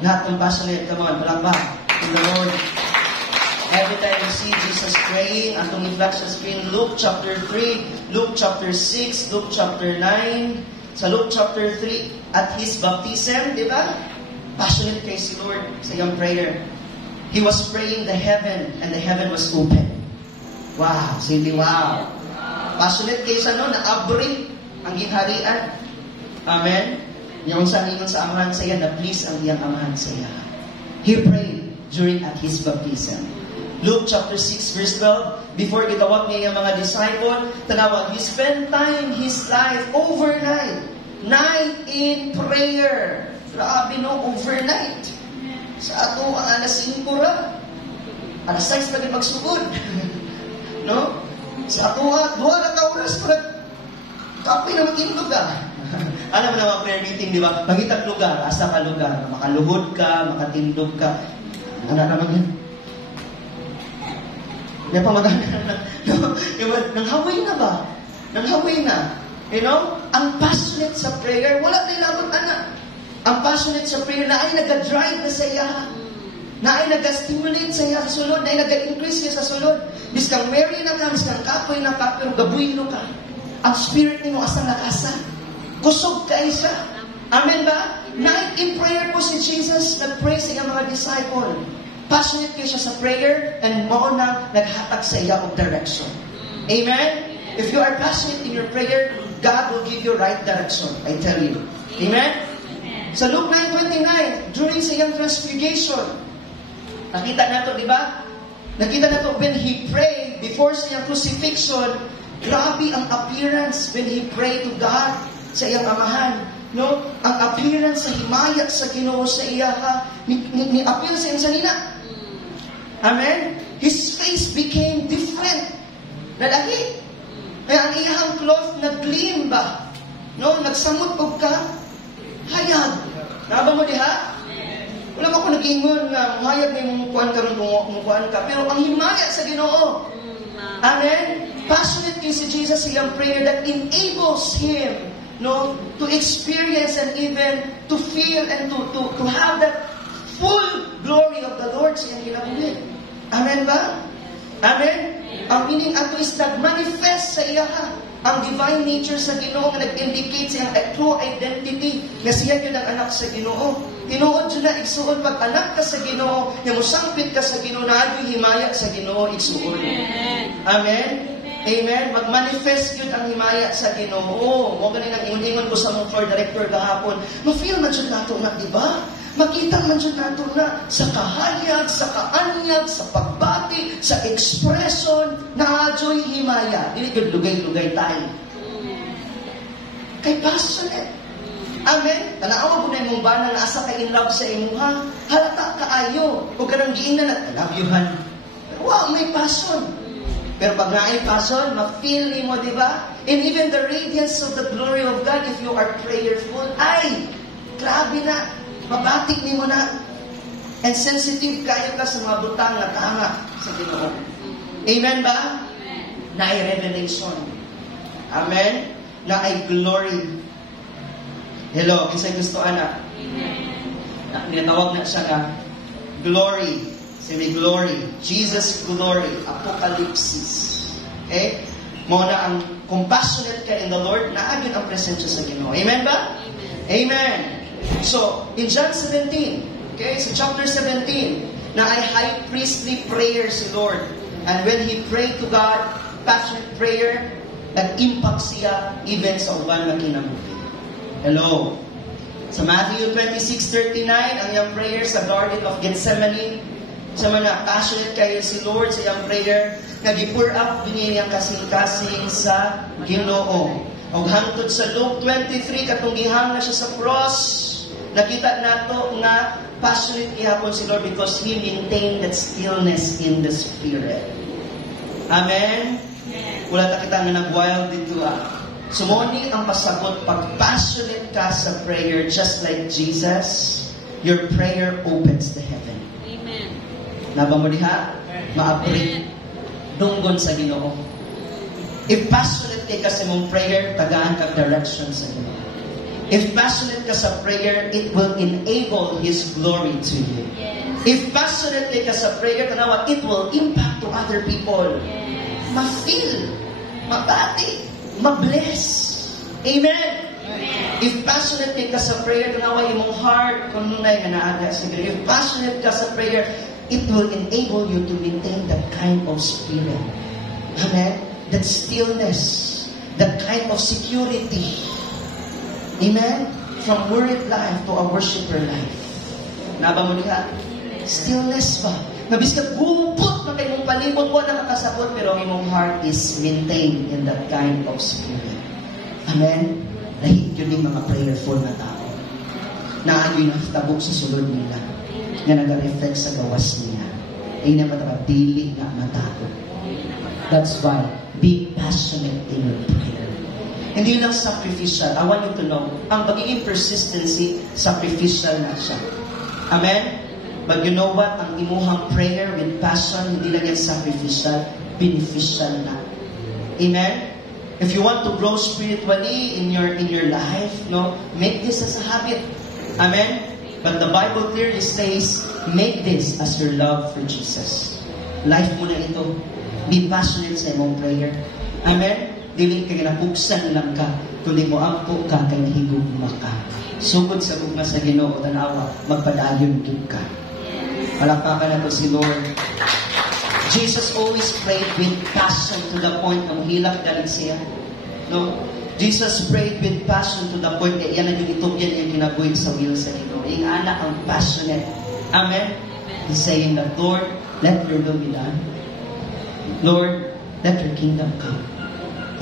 Lahat ng passionate, come on, palakpak in the Lord. Every time you see Jesus praying, atong i-flash sa screen, Luke chapter 3, Luke chapter 6, Luke chapter 9, sa Luke chapter 3, at His baptism, di ba? Passionate kay si Lord sa iyong prayer. He was praying the heaven, and the heaven was open. Wow, sige, wow. Passionate kay sa no, na-abri ang gingharian. Amen? Yung sa ingon sa amahan sa iya, na please ang iyang amahan sa iya. He prayed during at His baptism. Luke chapter 6 verse 12, before gitawag niya yung mga disciple, tanawa, He spent time His life overnight, night in prayer. Grabe no, overnight. Sa ato ang alas 5 ra. Alas 6 lagi magsugod. No? Sa ato duha na ka oras para kapoy na magtindog ka. Alam mo na mga prayer meeting, di ba? Pangitag lugar, asa ka lugar. Makaluhod ka, makatindog ka. Ano naman yan? May pamagana na. Nanghaway na ba? Nanghaway na. You know? Ang passionate sa prayer, wala na ilabot anak. Ang passionate sa prayer na ay nag-drive na sa iya. Na ay nag-stimulate sa iya sa sulod. Na ay nag-increase siya sa sulod. Biskang Mary na ka, biskang kapoy na ka, pero gabuino ka. Ang spirit ni mo asang nakasa. Kusog ka isa. Amen ba? Night in prayer po si Jesus nag-pray sa iyang mga disciple. Passionate kayo siya sa prayer and mo na naghatag sa iya of direction. Amen? If you are passionate in your prayer, God will give you right direction. I tell you. Amen? Sa Luke 9:29, during sa iyang transfiguration, nakita nato, di ba? Nakita nato when He prayed before sa iyang crucifixion, grabe ang appearance when He prayed to God sa iyang amahan. No? Ang appearance sa himaya sa Ginoo sa iya ha, ni appeal sa iyang salina. Amen? His face became different. Nalagi. Kaya ang iyang cloth nag-gleam ba? No? Nagsamot og ka. Hayag. Naba mo diha? Wala mo ko nag-ingon nga hayag na yung kuhaan ka rin kung kuhaan ka. Pero ang himaya sa Ginoo. Amen? Passionate din si Jesus sa iyang prayer that enables Him to experience and even to feel and to have that full glory of the Lord sa iyang kinabuhi. Amen ba? Amen? Ang meaning ato is nag-manifest sa iya ang divine nature sa Ginoo nga nag-indicate sa iyang true identity na siya yun ang anak sa Ginoo. Tinuod yun na igsuon pag anak ka sa Ginoo, na musangpit ka sa Ginoo, na ado'y himaya sa Ginoo igsuon. Amen? Amen? Mag-manifest yun ang himaya sa Ginoo. Mo ganin ang ingon-ingon ko sa mong floor director kahapon. Ma-feel man yun nato na, di ba? Makita man dyan nato na sa kahayag, sa kaanyag, sa pagbati, sa expression, na ajoy himaya. Dili yun lugay-lugay tayo. Kay passionate. Amen? Tanawa ko na yung bana na asa ka in love sa imuha. Halata kaayo. Huwag ka nang giingnan at I love you, han. Wow, may passion. Pero pag naay passion, ma-feel mo, di ba? And even the radiance of the glory of God, if you are prayerful, ay, grabe na. Mabatik ni mo na. And sensitive kayo ka sa mga butang na tanga sa Ginoo. Amen ba? Amen. Na ay revelation. Amen? Na ay glory. Hello, kisay gusto anak? Amen. Tinatawag na siya na glory. Sabi glory. Jesus glory. Apocalypsis. Okay? Mo na ang compassionate ka in the Lord, naagin ang presensya sa Ginoo. Amen ba? Amen. Amen. So, in John 17, okay, so chapter 17, na ay high priestly prayer si Lord. And when He prayed to God, passionate prayer, nag-impact siya even sa uban na kinabuhi. Hello. Sa Matthew 26:39, ang iyang prayer sa Garden of Gethsemane, sa mga passionate kayo si Lord sa iyang prayer, nag-pour up din niyang kasing-kasing sa Ginoo. Og hangtod sa Luke 23, katong gihang na siya sa cross, nakita nato nga passionate ihapon si Lord because He maintained that stillness in the Spirit. Amen? Wala ta kita nga nag-wild dito Sumoni ang pasagot pag passionate ka sa prayer just like Jesus, your prayer opens the heaven. Amen. Naba mo diha? Ma-appreciate dunggon sa Ginoo. If passionate ka sa mong prayer, tagaan ka direction sa Ginoo. If passionate ka sa prayer, it will enable His glory to you. Yes. If passionate ka sa prayer, tanawa, it will impact to other people. Yes. Ma-feel, mabati, ma-bless. Amen? Amen. If passionate ka sa prayer, tanawa, imong heart, kung nunay nga naaga sa prayer. If passionate ka sa prayer, it will enable you to maintain that kind of spirit. Amen? That stillness, that kind of security. Amen? From worried life to a worshiper life. Naba mo niya? Stillness ba? Nabis ka gupot na kayo mong palibot mo nakakasabot, pero ang imong heart is maintained in that kind of spirit. Amen? Lahit yun yung mga prayerful na tao. Naan yun ang tabok sa sulod nila. Nga nag-reflect sa gawas niya. Ay na matapabili na matao. That's why, be passionate in your prayer. Hindi lang sacrificial. I want you to know, ang pagiging persistency, sacrificial na siya. Amen? But you know what? Ang imuhang prayer with passion, hindi lang yan sacrificial, beneficial na. Amen? If you want to grow spiritually in your life, no, make this as a habit. Amen? But the Bible clearly says, make this as your love for Jesus. Life mo na ito. Be passionate sa imong prayer. Amen? Dili ka napuksan lang ka, kundi mo ampo ka kay higugma ka. Sugod sa gugma sa Ginoo, tanawa, magpadayon gyud ka. Palakpakan na to si Lord. Jesus always prayed with passion to the point ng hilak dalig siya. No? Jesus prayed with passion to the point na yan ang yung itubyan yung kinabuhin sa will sa Ginoo. Yung anak ang passionate. Amen? He's saying that, Lord, let your will be done. Lord, let your kingdom come.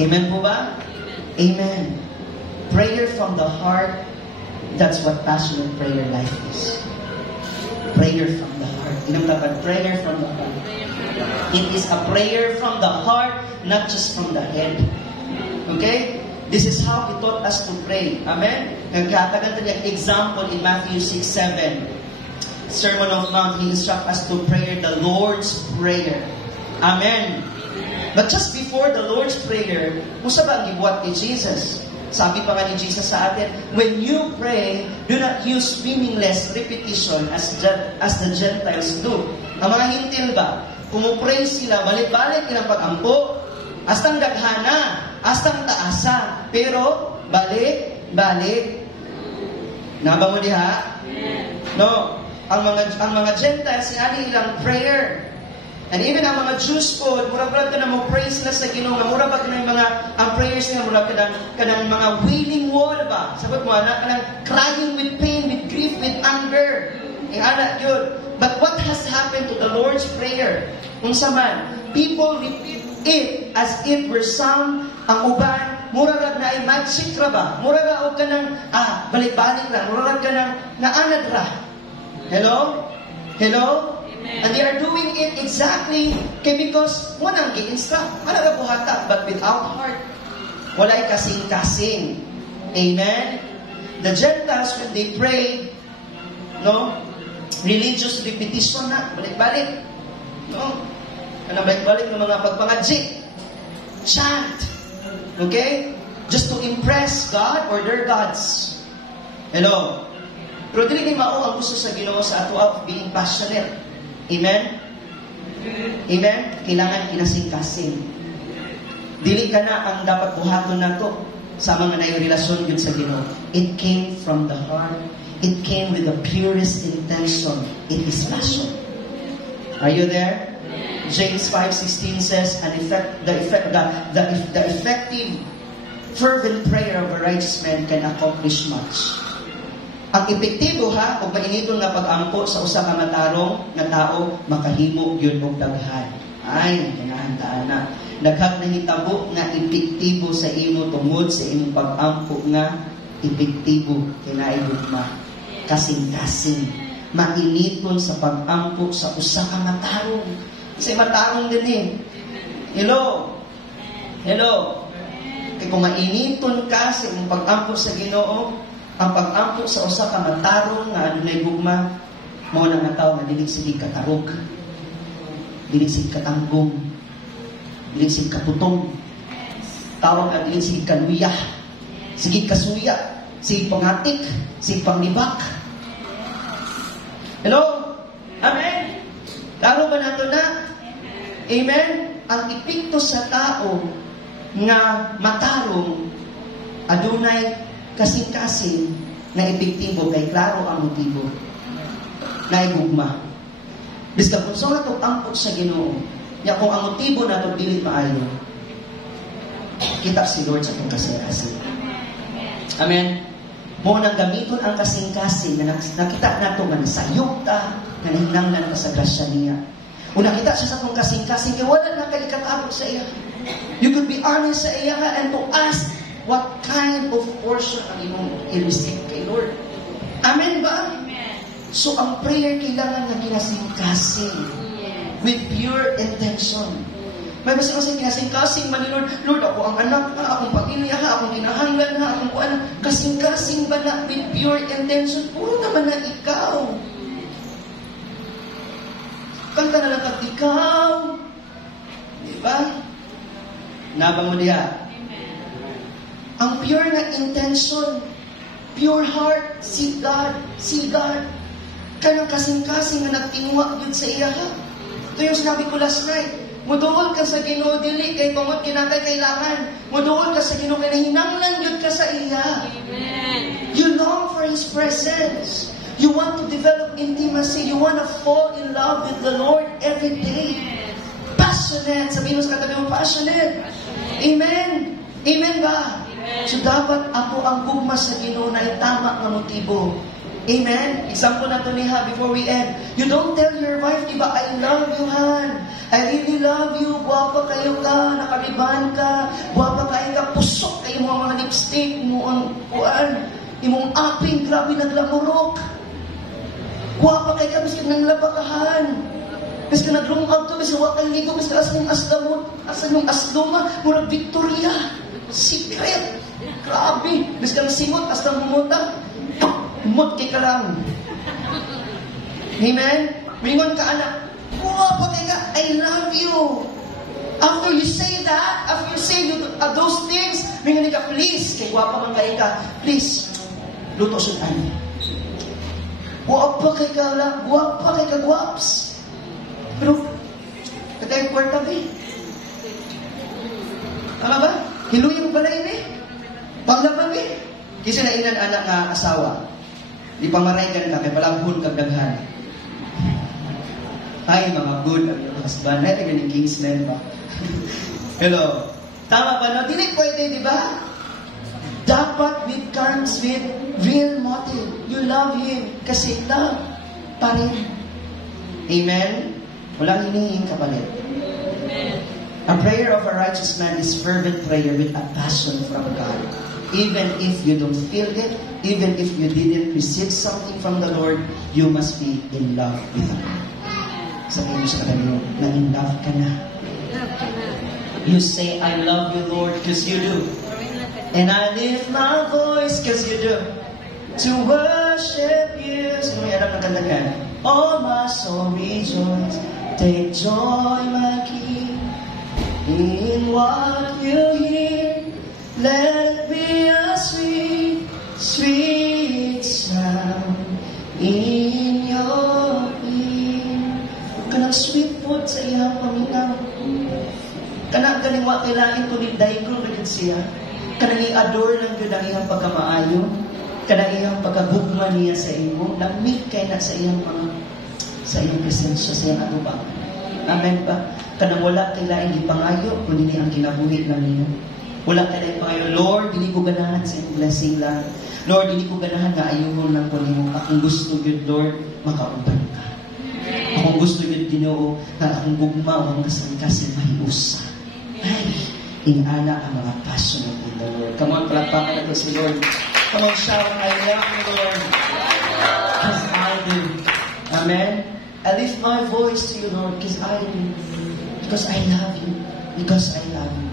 Amen po ba? Amen. Prayer from the heart, that's what passionate prayer life is. Prayer from the heart. Inang dapat prayer from the heart. It is a prayer from the heart, not just from the head. Okay? This is how He taught us to pray. Amen? Nagkatagan niya example in Matthew 6:7. Sermon of Mount, He instructs us to pray the Lord's Prayer. Amen. But just before the Lord's Prayer, musa ba ang gibuhat ni Jesus? Sabi pa nga ni Jesus sa atin, when you pray, do not use meaningless repetition as the Gentiles do. Ang mga hintil ba, pumupray sila, balik-balik ilang pag-ampo, astang daghana, astang taasa, pero balik-balik. Naba mo diha? No. Ang mga Gentiles, yani ilang prayer. And even ang mga Jews po, murag-murag ka na mag-pray sila sa Ginoo, murag-murag ka na yung mga, ang prayers nila, murag ka ng mga wailing wall ba? Sabat mo, kanang crying with pain, with grief, with anger. Yung anak yun. But what has happened to the Lord's Prayer? Kung saman, people repeat it as if we're sung, ang uban, murag na ay magic ra ba? Murag ka ng, balik-balik lang, murag ka ng, naanad ra. Hello? Hello? And they are doing it exactly because wanang gi-instruct. Wala buhata, but without heart. Wala'y kasing-kasing. Amen? The Gentiles, when they pray, no, religious repetition na, balik-balik. No? Kanang balik-balik ng mga pagpangadjik. Chant. Okay? Just to impress God or their gods. Hello? Pero dili ni mao ang gusto sa Ginoo sa ato of being passionate. Amen? Amen? Kailangan kinasing-kasing. Dili ka na ang dapat buhaton na to sa mga nairelasyon yun sa Ginoo. It came from the heart. It came with the purest intention. It is passion. Are you there? James 5:16 says, the effective, fervent prayer of a righteous man can accomplish much. Ang epektibo ha, kung mainiton nga pag-ampo sa usa ka matarong na tao, makahimo yun og daghan. Ay, kinahandaan na. Daghang nahitabo nga epektibo sa imo tungod sa imong pag-ampo nga epektibo kinaigugma. Kasing-kasing. Mainiton sa pag-ampo sa usa ka matarong. Kasi matarong din eh. Hello? Hello? Kaya kung mainiton ka sa imong pag-ampo sa Ginoo, ang pag-ampo sa usa ka matarong nga adunay gugma, mao na nga tawo nga dili sige katarog, dili sige katanggong, dili sige kaputong, tawo nga dili sige kaluyah, sige kasuya, sige pangatik, sige panglibak. Hello? Amen? Laro ba nato na? Amen? Ang epekto sa tao nga matarong adunay kasing-kasing na epektibo kay klaro ang motibo na igugma. Biska kung sa nato ampo sa Ginoo, nya kung ang motibo nato dili maayo, kita si Lord sa itong kasing-kasing. Amen? Mo nang gamiton ang kasing-kasing na nakita nato nga nasayog ta, Kaninanglan ka sa grasya niya. Una kita siya sa itong kasing-kasing, kaya wala na kalikatabo sa iya. You could be honest sa iya and to ask what kind of portion ang imong i-receive kay Lord. Amen ba? Amen. So, ang prayer kailangan na kinasing-kasing with pure intention. May basta kasi kinasing-kasing man ni Lord, Lord, ako ang anak ha, akong pamilya ha, akong kinahanglan ha, akong kuan, kasing-kasing ba na with pure intention? Puro naman na ikaw. Kanta na lang at ikaw. Di ba? Naba mo diya. Ang pure na intention, pure heart, see God, see God. Kanang kasing-kasing na nagtinguha yun sa iya ha. Ito yung sinabi ko last night. Muduol ka sa Ginoo dili kay tungod kinatay kailangan. Muduol ka sa Ginoo kay nahinanglan gyud ka sa iya. Amen. You long for His presence. You want to develop intimacy. You want to fall in love with the Lord every day. Passionate. Sabihin mo sa katabi mo, passionate. Amen. Amen ba? So dapat ako ang gugma sa Ginoo na itama nga motibo. Amen? Example na ito niya before we end. You don't tell your wife, diba, I love you, Han. I really love you. Guwapa kayo ka, nakariban ka. Guwapa kayo ka, pusok kayo mga lipstick mo ang kuan. Imong aping, grabe naglamurok. Guwapa kayo ka, miskin nang labakahan. Miskin naglungag to, miskin wakal ligo, miskin asan yung aslamot, asan yung asluma, murag Victoria. Secret. Grabe. Miskin simot, aslang mumuta. Mut kay ka lang. Amen? Mingon ka anak, guwapo kay ka, I love you. After you say that, after you say those things, mingon ka, please, kay guwapo man kay ka, please, luto sudan. Guwapo kay ka lang, guwapo kay ka, guwaps. Pero, katay kwarta ba? Tama ba? Hiluyang balay ba? Panglaban ba? Kasi na inan anak nga asawa. Di pamaraygan ka, kaya palabhon kag daghan. Ay, mga good husband. Natin ka ni Kingsman ba? Hello. Tama ba? No? Dili pwede, di ba? Dapat it comes with real motive. You love Him. Kasi love pa rin. Amen? Walang hinihing kapalit. Amen. A prayer of a righteous man is fervent prayer with a passion from God. Even if you don't feel it, even if you didn't receive something from the Lord, you must be in love with Him. Sabihin mo sa katabi mo, in love ka na. You say, I love you, Lord, because you do. And I lift my voice, because you do. To worship you. Sino may alam ng kanta ka? Oh, my soul rejoice. Take joy, my King, in what you hear. Let it be a sweet, sweet sound in your ear. Kanang sweet food sa iyang paminaw. Kanang kaniwa kailangan tuliday ko rin siya. Kanang i-adore lang yun ang iyang pagkamaayo. Kanang iyang pagkagugma niya sa imo. Lamig kay na sa iyang presensya, sa iyang atubang. Amen ba? Kanang wala kailangan ipangayo, kundi ang kinabuhi na niyo. Wala tayo pangayon, Lord, hindi ko ganahan sa iyong blessing lang. Lord, hindi ko ganahan na ayuhon lang ko niyo. Akong gusto yun, Lord, makauban ka. Akong gusto yun, Ginoo, na akong gugma o ang kasing-kasing mahiusa. Ay, inana ang mga passionate in the Lord. Come on, palagpakan na ito si Lord. Come on, shout, I love you, Lord. Because I do. Amen? I lift my voice to you, Lord, because I do. Because I love you. Because I love you.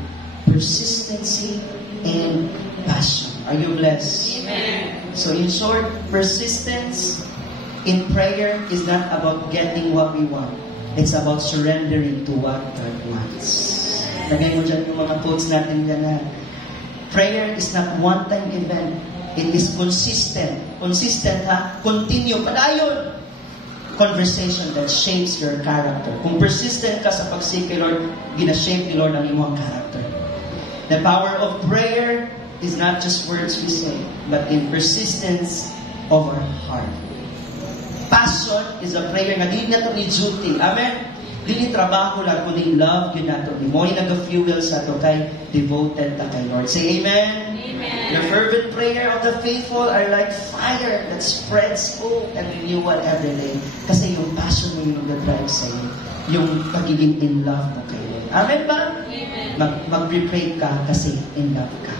Persistency and passion. Are you blessed? Amen. So in short, persistence in prayer is not about getting what we want. It's about surrendering to what God wants. Lagay mo dyan yung mga quotes natin dyan na prayer is not one-time event. It is consistent. Consistent ha? Continue. Padayon. Conversation that shapes your character. Kung persistent ka sa pag-seek kay Lord, gina-shape ni Lord ang iyong character. The power of prayer is not just words we say, but in persistence of our heart. Passion is a prayer nga di na ito ni duty. Amen? Dili trabaho lang, kundi love yun nato. Di mo yung nag-fuel sa to kay devoted na kay Lord. Say amen? Amen. The fervent prayer of the faithful are like fire that spreads hope and renewal every day. Kasi yung passion mo yung nag-drive sa'yo. Yung pagiging in love mo kay Lord. Amen ba? Amen. Mag-pray ka kasi in love ka.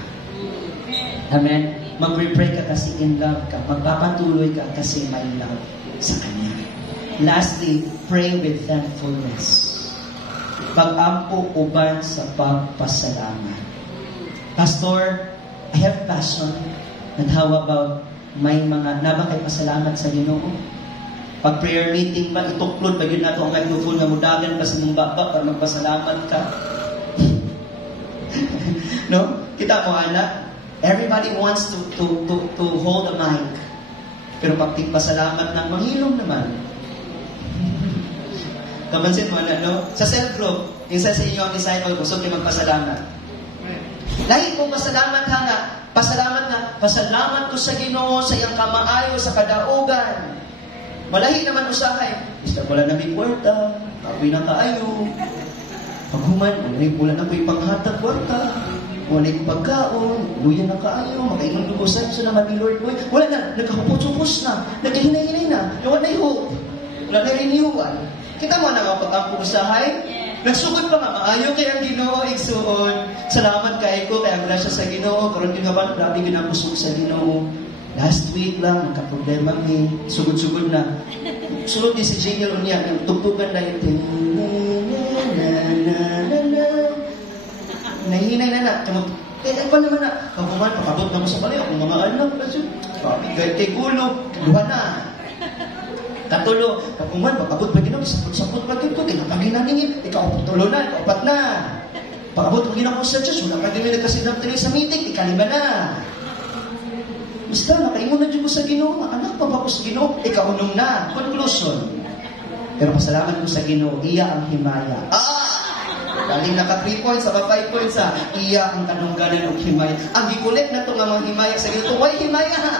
Amen? Mag-pray ka kasi in love ka. Magpapatuloy ka kasi may love sa Kanya. Lastly, pray with thankfulness. Pag-ampo uban sa pagpasalamat. Pastor, I have passion. And how about may mga nabakay pasalamat sa Ginoo? Pag prayer meeting ba, ituklod ba yun nato ang microphone na mudagan pa sa mong baba para magpasalamat ka? No? Kita mo, anak? Everybody wants to hold a mic. Pero pag tigpasalamat ng manghilom naman. Kapansin mo na, no? Sa cell group, isa sa inyo ang disciple, gusto niyo magpasalamat. Lahi kong pasalamat ha nga. Pasalamat ko sa Ginoo sa iyang kamaayo sa kadaugan. Malahi naman usahay. Basta wala na may kwarta, ako'y na kaayo. Paghuman, wala na ko'y panghatag kwarta. Wala yung pagkaon, luya na kaayo, makaingon lubusan sa naman ni Lord boy. Wala na, nagkahupos-hupos na, nagkahinay-hinay na, wala na yung hope, wala na renewal. Kita mo na mga pag-ampo usahay? Nagsugod pa nga, maayo kay ang Ginoo, igsuon. Salamat kay ko, kaya grasya sa Ginoo. Karoon din naman, grabe ginapusok sa Ginoo. Last week lang, nagka-problema may sugod-sugod na. Sulod ni si Jingle niya, yung tugtugan na yung nahinay na. Kaya ba naman na? Kapuman, pakabot na mo sa palayo. Kung mga anak, kahit kay gulo, luha na. Katulo, kapuman, pakabot pa ginaw, sapot pa ginaw, kinapagin na ningin, ikaw tulo na, ikaw apat na. Pakabot pa ginaw sa Diyos, wala ka din nagkasinap tayo sa meeting, ikalima na. Basta, nakaingon na Diyos ko sa Ginoo, anak pa ba ko sa Ginoo, ikaw unong na. Conclusion. Pero pasalamat ko sa Ginoo, iya ang himaya. Galing naka 3 points, saka 5 points ha. Iya ang kanungganan ng himaya. Ang gikulit na ito nga mga himaya sa Ginoo, why himaya ha?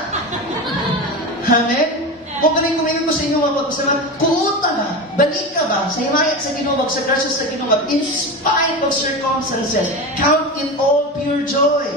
Amen? Kung galing kumingin ko sa inyo mga pagpasalamatan, kuuta na, balik ka ba sa himaya sa Ginoo, sa gracia sa Ginoo, in spite of circumstances, count it all pure joy.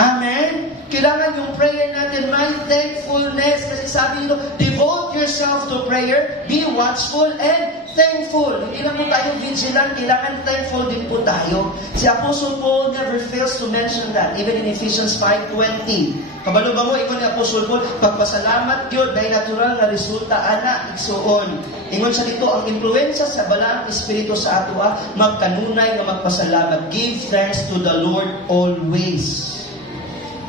Amen? Kailangan yung prayer natin, may thankfulness. Kasi sabi nito, devote yourself to prayer, be watchful and thankful. Hindi lang po tayo vigilant, kailangan thankful din po tayo. Si Apostle Paul never fails to mention that, even in Ephesians 5:20. Kabalo ba mo, ingon ni Apostle Paul, pagpasalamat yun, dahil natural na resulta, anak, igsuon. Ingon siya dito, ang impluensya sa balang espiritu sa ato, magkanunay nga magpasalamat. Give thanks to the Lord always.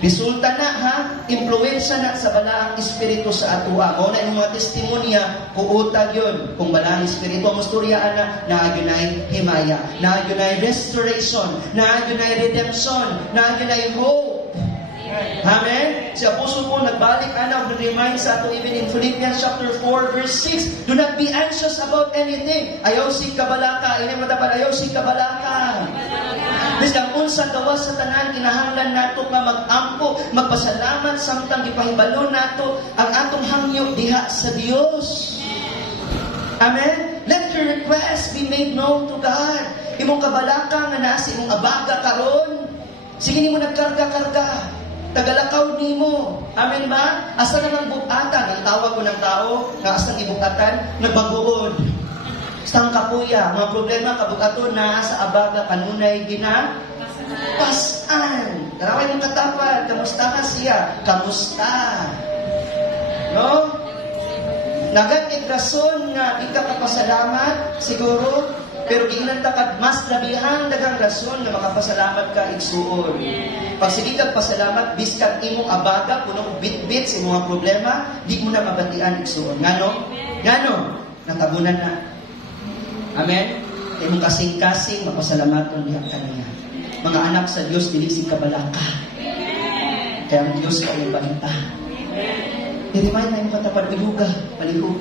Resulta na ha, impluensya na sa balang espiritu sa atua. O na yung mga testimonya, kuutag yun. Kung balang espiritu, ang musturyaan na, naagyunay himaya, naagyunay restoration, naagyunay redemption, naagyunay hope. Amen? Si Apostle Paul nagbalik remind sa ato even in Philippians chapter 4 verse 6, do not be anxious about anything. Ayaw si kabalaka, ini madapat ayaw si kabalaka. Bisang unsa gawas sa tanan kinahanglan nato nga mag-ampo, magpasalamat samtang gipahibalo nato ang atong hangyo diha sa Dios. Amen. Let your request be made known to God. Imong kabalaka nga naa sa imong abaga karon, sige nimo nagkarga-karga. Tagalakaw nimo. Amen ba? Asa namang bukatan ang tawag ko ng tao nga asang ibukatan nagbagood. Stang kapuya, mga problema kabukaton na sa abaga kanunay pasan. Taraway mong katapad, kamusta ka siya? Kamusta? No? Nagatid rason nga di ka kapasalamat, siguro, pero giinan ta kad mas labihang dagang rason nga makapasalamat ka igsuon. Pag sige kag pasalamat, biskan imong abaga, punong bit-bit sa mga problema, di mo na mabatian igsuon. Ngano? Natabunan na. Amen? Imong kasing-kasing, mapasalamaton diha kaniya. Mga anak sa Diyos, dili si kabalaka. Kaya ang Diyos kayo balita. I-remind na yung katapat, palihog.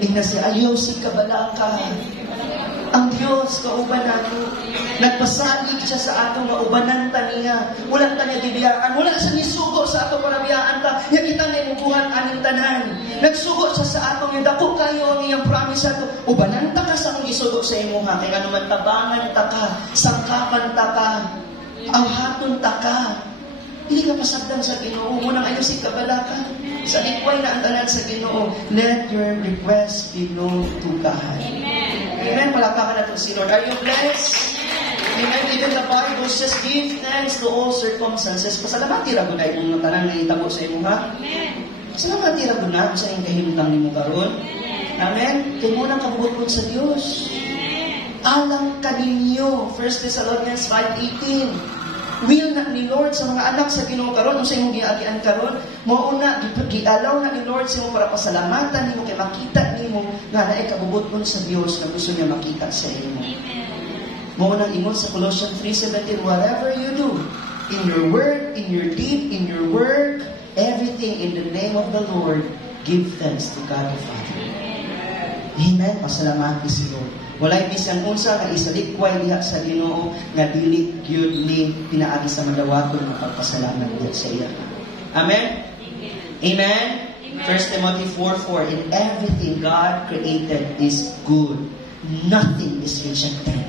Tingnan siya, ayaw si kabalaka. Ang Dios kauban nato. Nagpasalig siya sa ato nga ubanan ta niya. Wala ta niya dibiyaan. Wala siya nisugo sa ato parabiyaan ta. Ya kita nga imubuhan aning tanan. Nagsugo siya sa ato nga dako kayo ang iyang promise ato. Ubanan ta ka sa akong isugo sa imo ha. Kaya naman tabangan ta ka, sangkapan ta ka, awhaton ta ka. Hindi ka pasagdan sa Ginoo. Munang ayusin ka balaka. Sa likway na ang tanan sa Ginoo. Let your request be known to God. Amen. Palakpakan natin si Lord. Are you blessed? Amen. Even the Bible says, give thanks to all circumstances. Pasalamati ra gud ay kung tanan nga itabo sa imo ha. Pasalamati ra gud na sa iyong kahimtang nimo karon. Amen. Kay mo nang kabubuton sa Dios. Alang kaninyo. 1 Thessalonians 5:18. Will na ni Lord sa mga anak sa Ginoo karon sa imong giagian karon mao na gialaw na ni Lord sa imo para pasalamatan nimo kay makita nimo nga naay kabubuton sa Dios na gusto niya makita sa imo. Mao nang ingon sa Colossians 3:17, whatever you do in your word, in your deed, in your work, everything in the name of the Lord, give thanks to God the Father. Amen. Pasalamati si Lord. Walay bisan unsa nga isalikway diha sa Ginoo nga dili gyud ni pinaagi sa madawaton nga pagpasalamat diha sa iya. Amen. Amen. 1 Timothy 4:4, in everything God created is good. Nothing is rejected.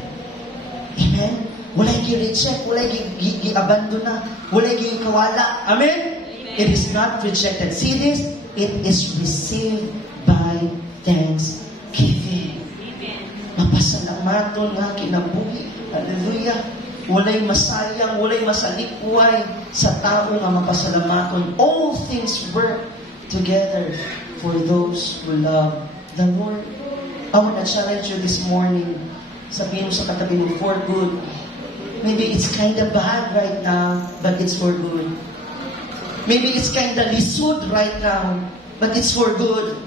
Amen. Walay gi-reject, walay gi-abandona, walay gi-kawala. Amen. It is not rejected. See this? It is received by thanksgiving. Mapasalamaton nga kinabuhi. Hallelujah. Walay masayang, walay masalikway sa tao nga mapasalamaton. All things work together for those who love the Lord. I want to challenge you this morning. Sabihin mo sa katabi mo, for good. Maybe it's kind of bad right now, but it's for good. Maybe it's kind of lisod right now, but it's for good.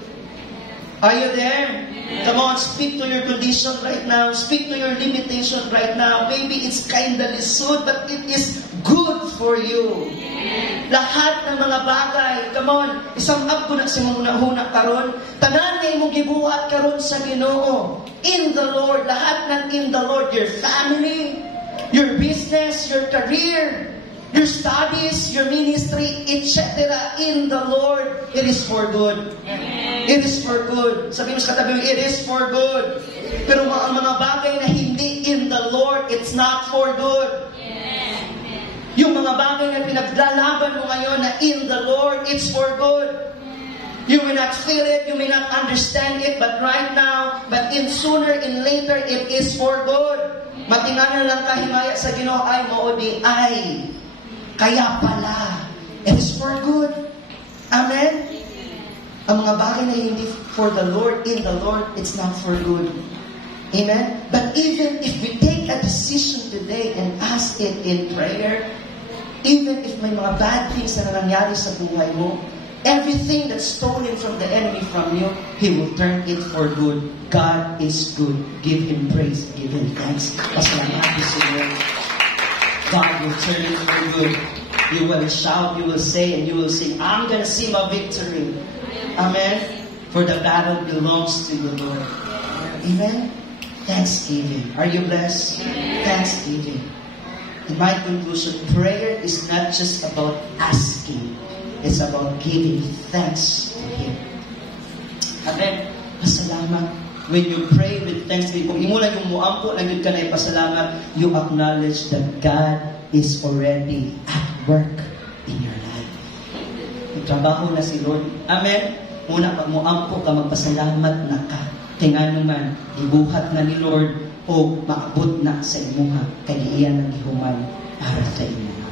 Are you there? Come on, speak to your condition right now. Speak to your limitation right now. Maybe it's kind of lisod, but it is good for you. Lahat ng mga bagay, come on, isang ko na si mong nahuna karon, tanan na imong gibuhat karon sa Ginoo. In the Lord, lahat ng in the Lord, your family, your business, your career, your studies, your ministry, etc. in the Lord, it is for good. It is for good. Sabi mo sa katabi mo, it is for good. Pero ang mga bagay na hindi in the Lord, it's not for good. Yung mga bagay na pinaglalaban mo ngayon na in the Lord, it's for good. You may not feel it, you may not understand it, but right now, but in sooner and later, it is for good. Matinganan lang kahimaya sa Ginoo ay moodi ay. Kaya pala, it is for good. Amen? Ang mga bagay na hindi for the Lord, in the Lord, it's not for good. Amen? But even if we take a decision today and ask it in prayer, even if may mga bad things na nangyari sa buhay mo, everything that's stolen from the enemy from you, He will turn it for good. God is good. Give Him praise. Give Him thanks. Pasalamat sa Lord. God will turn it for good. You will shout, you will say, and you will sing, I'm going to see my victory. Amen. For the battle belongs to the Lord. Amen. Thanksgiving. Are you blessed? Thanksgiving. In my conclusion, prayer is not just about asking. It's about giving thanks to Him. Amen. Pasalamat. When you pray with thanksgiving, kung imo lang yung muampo, lang yun ka na ipasalamat, you acknowledge that God is already at work in your life. Trabaho na si Lord. Amen. Una, pag muampo ka, magpasalamat na ka. Kaya nga naman, ibuhat na ni Lord o maabot na sa imuha. Kaya iyan ang ihuman para sa imuha.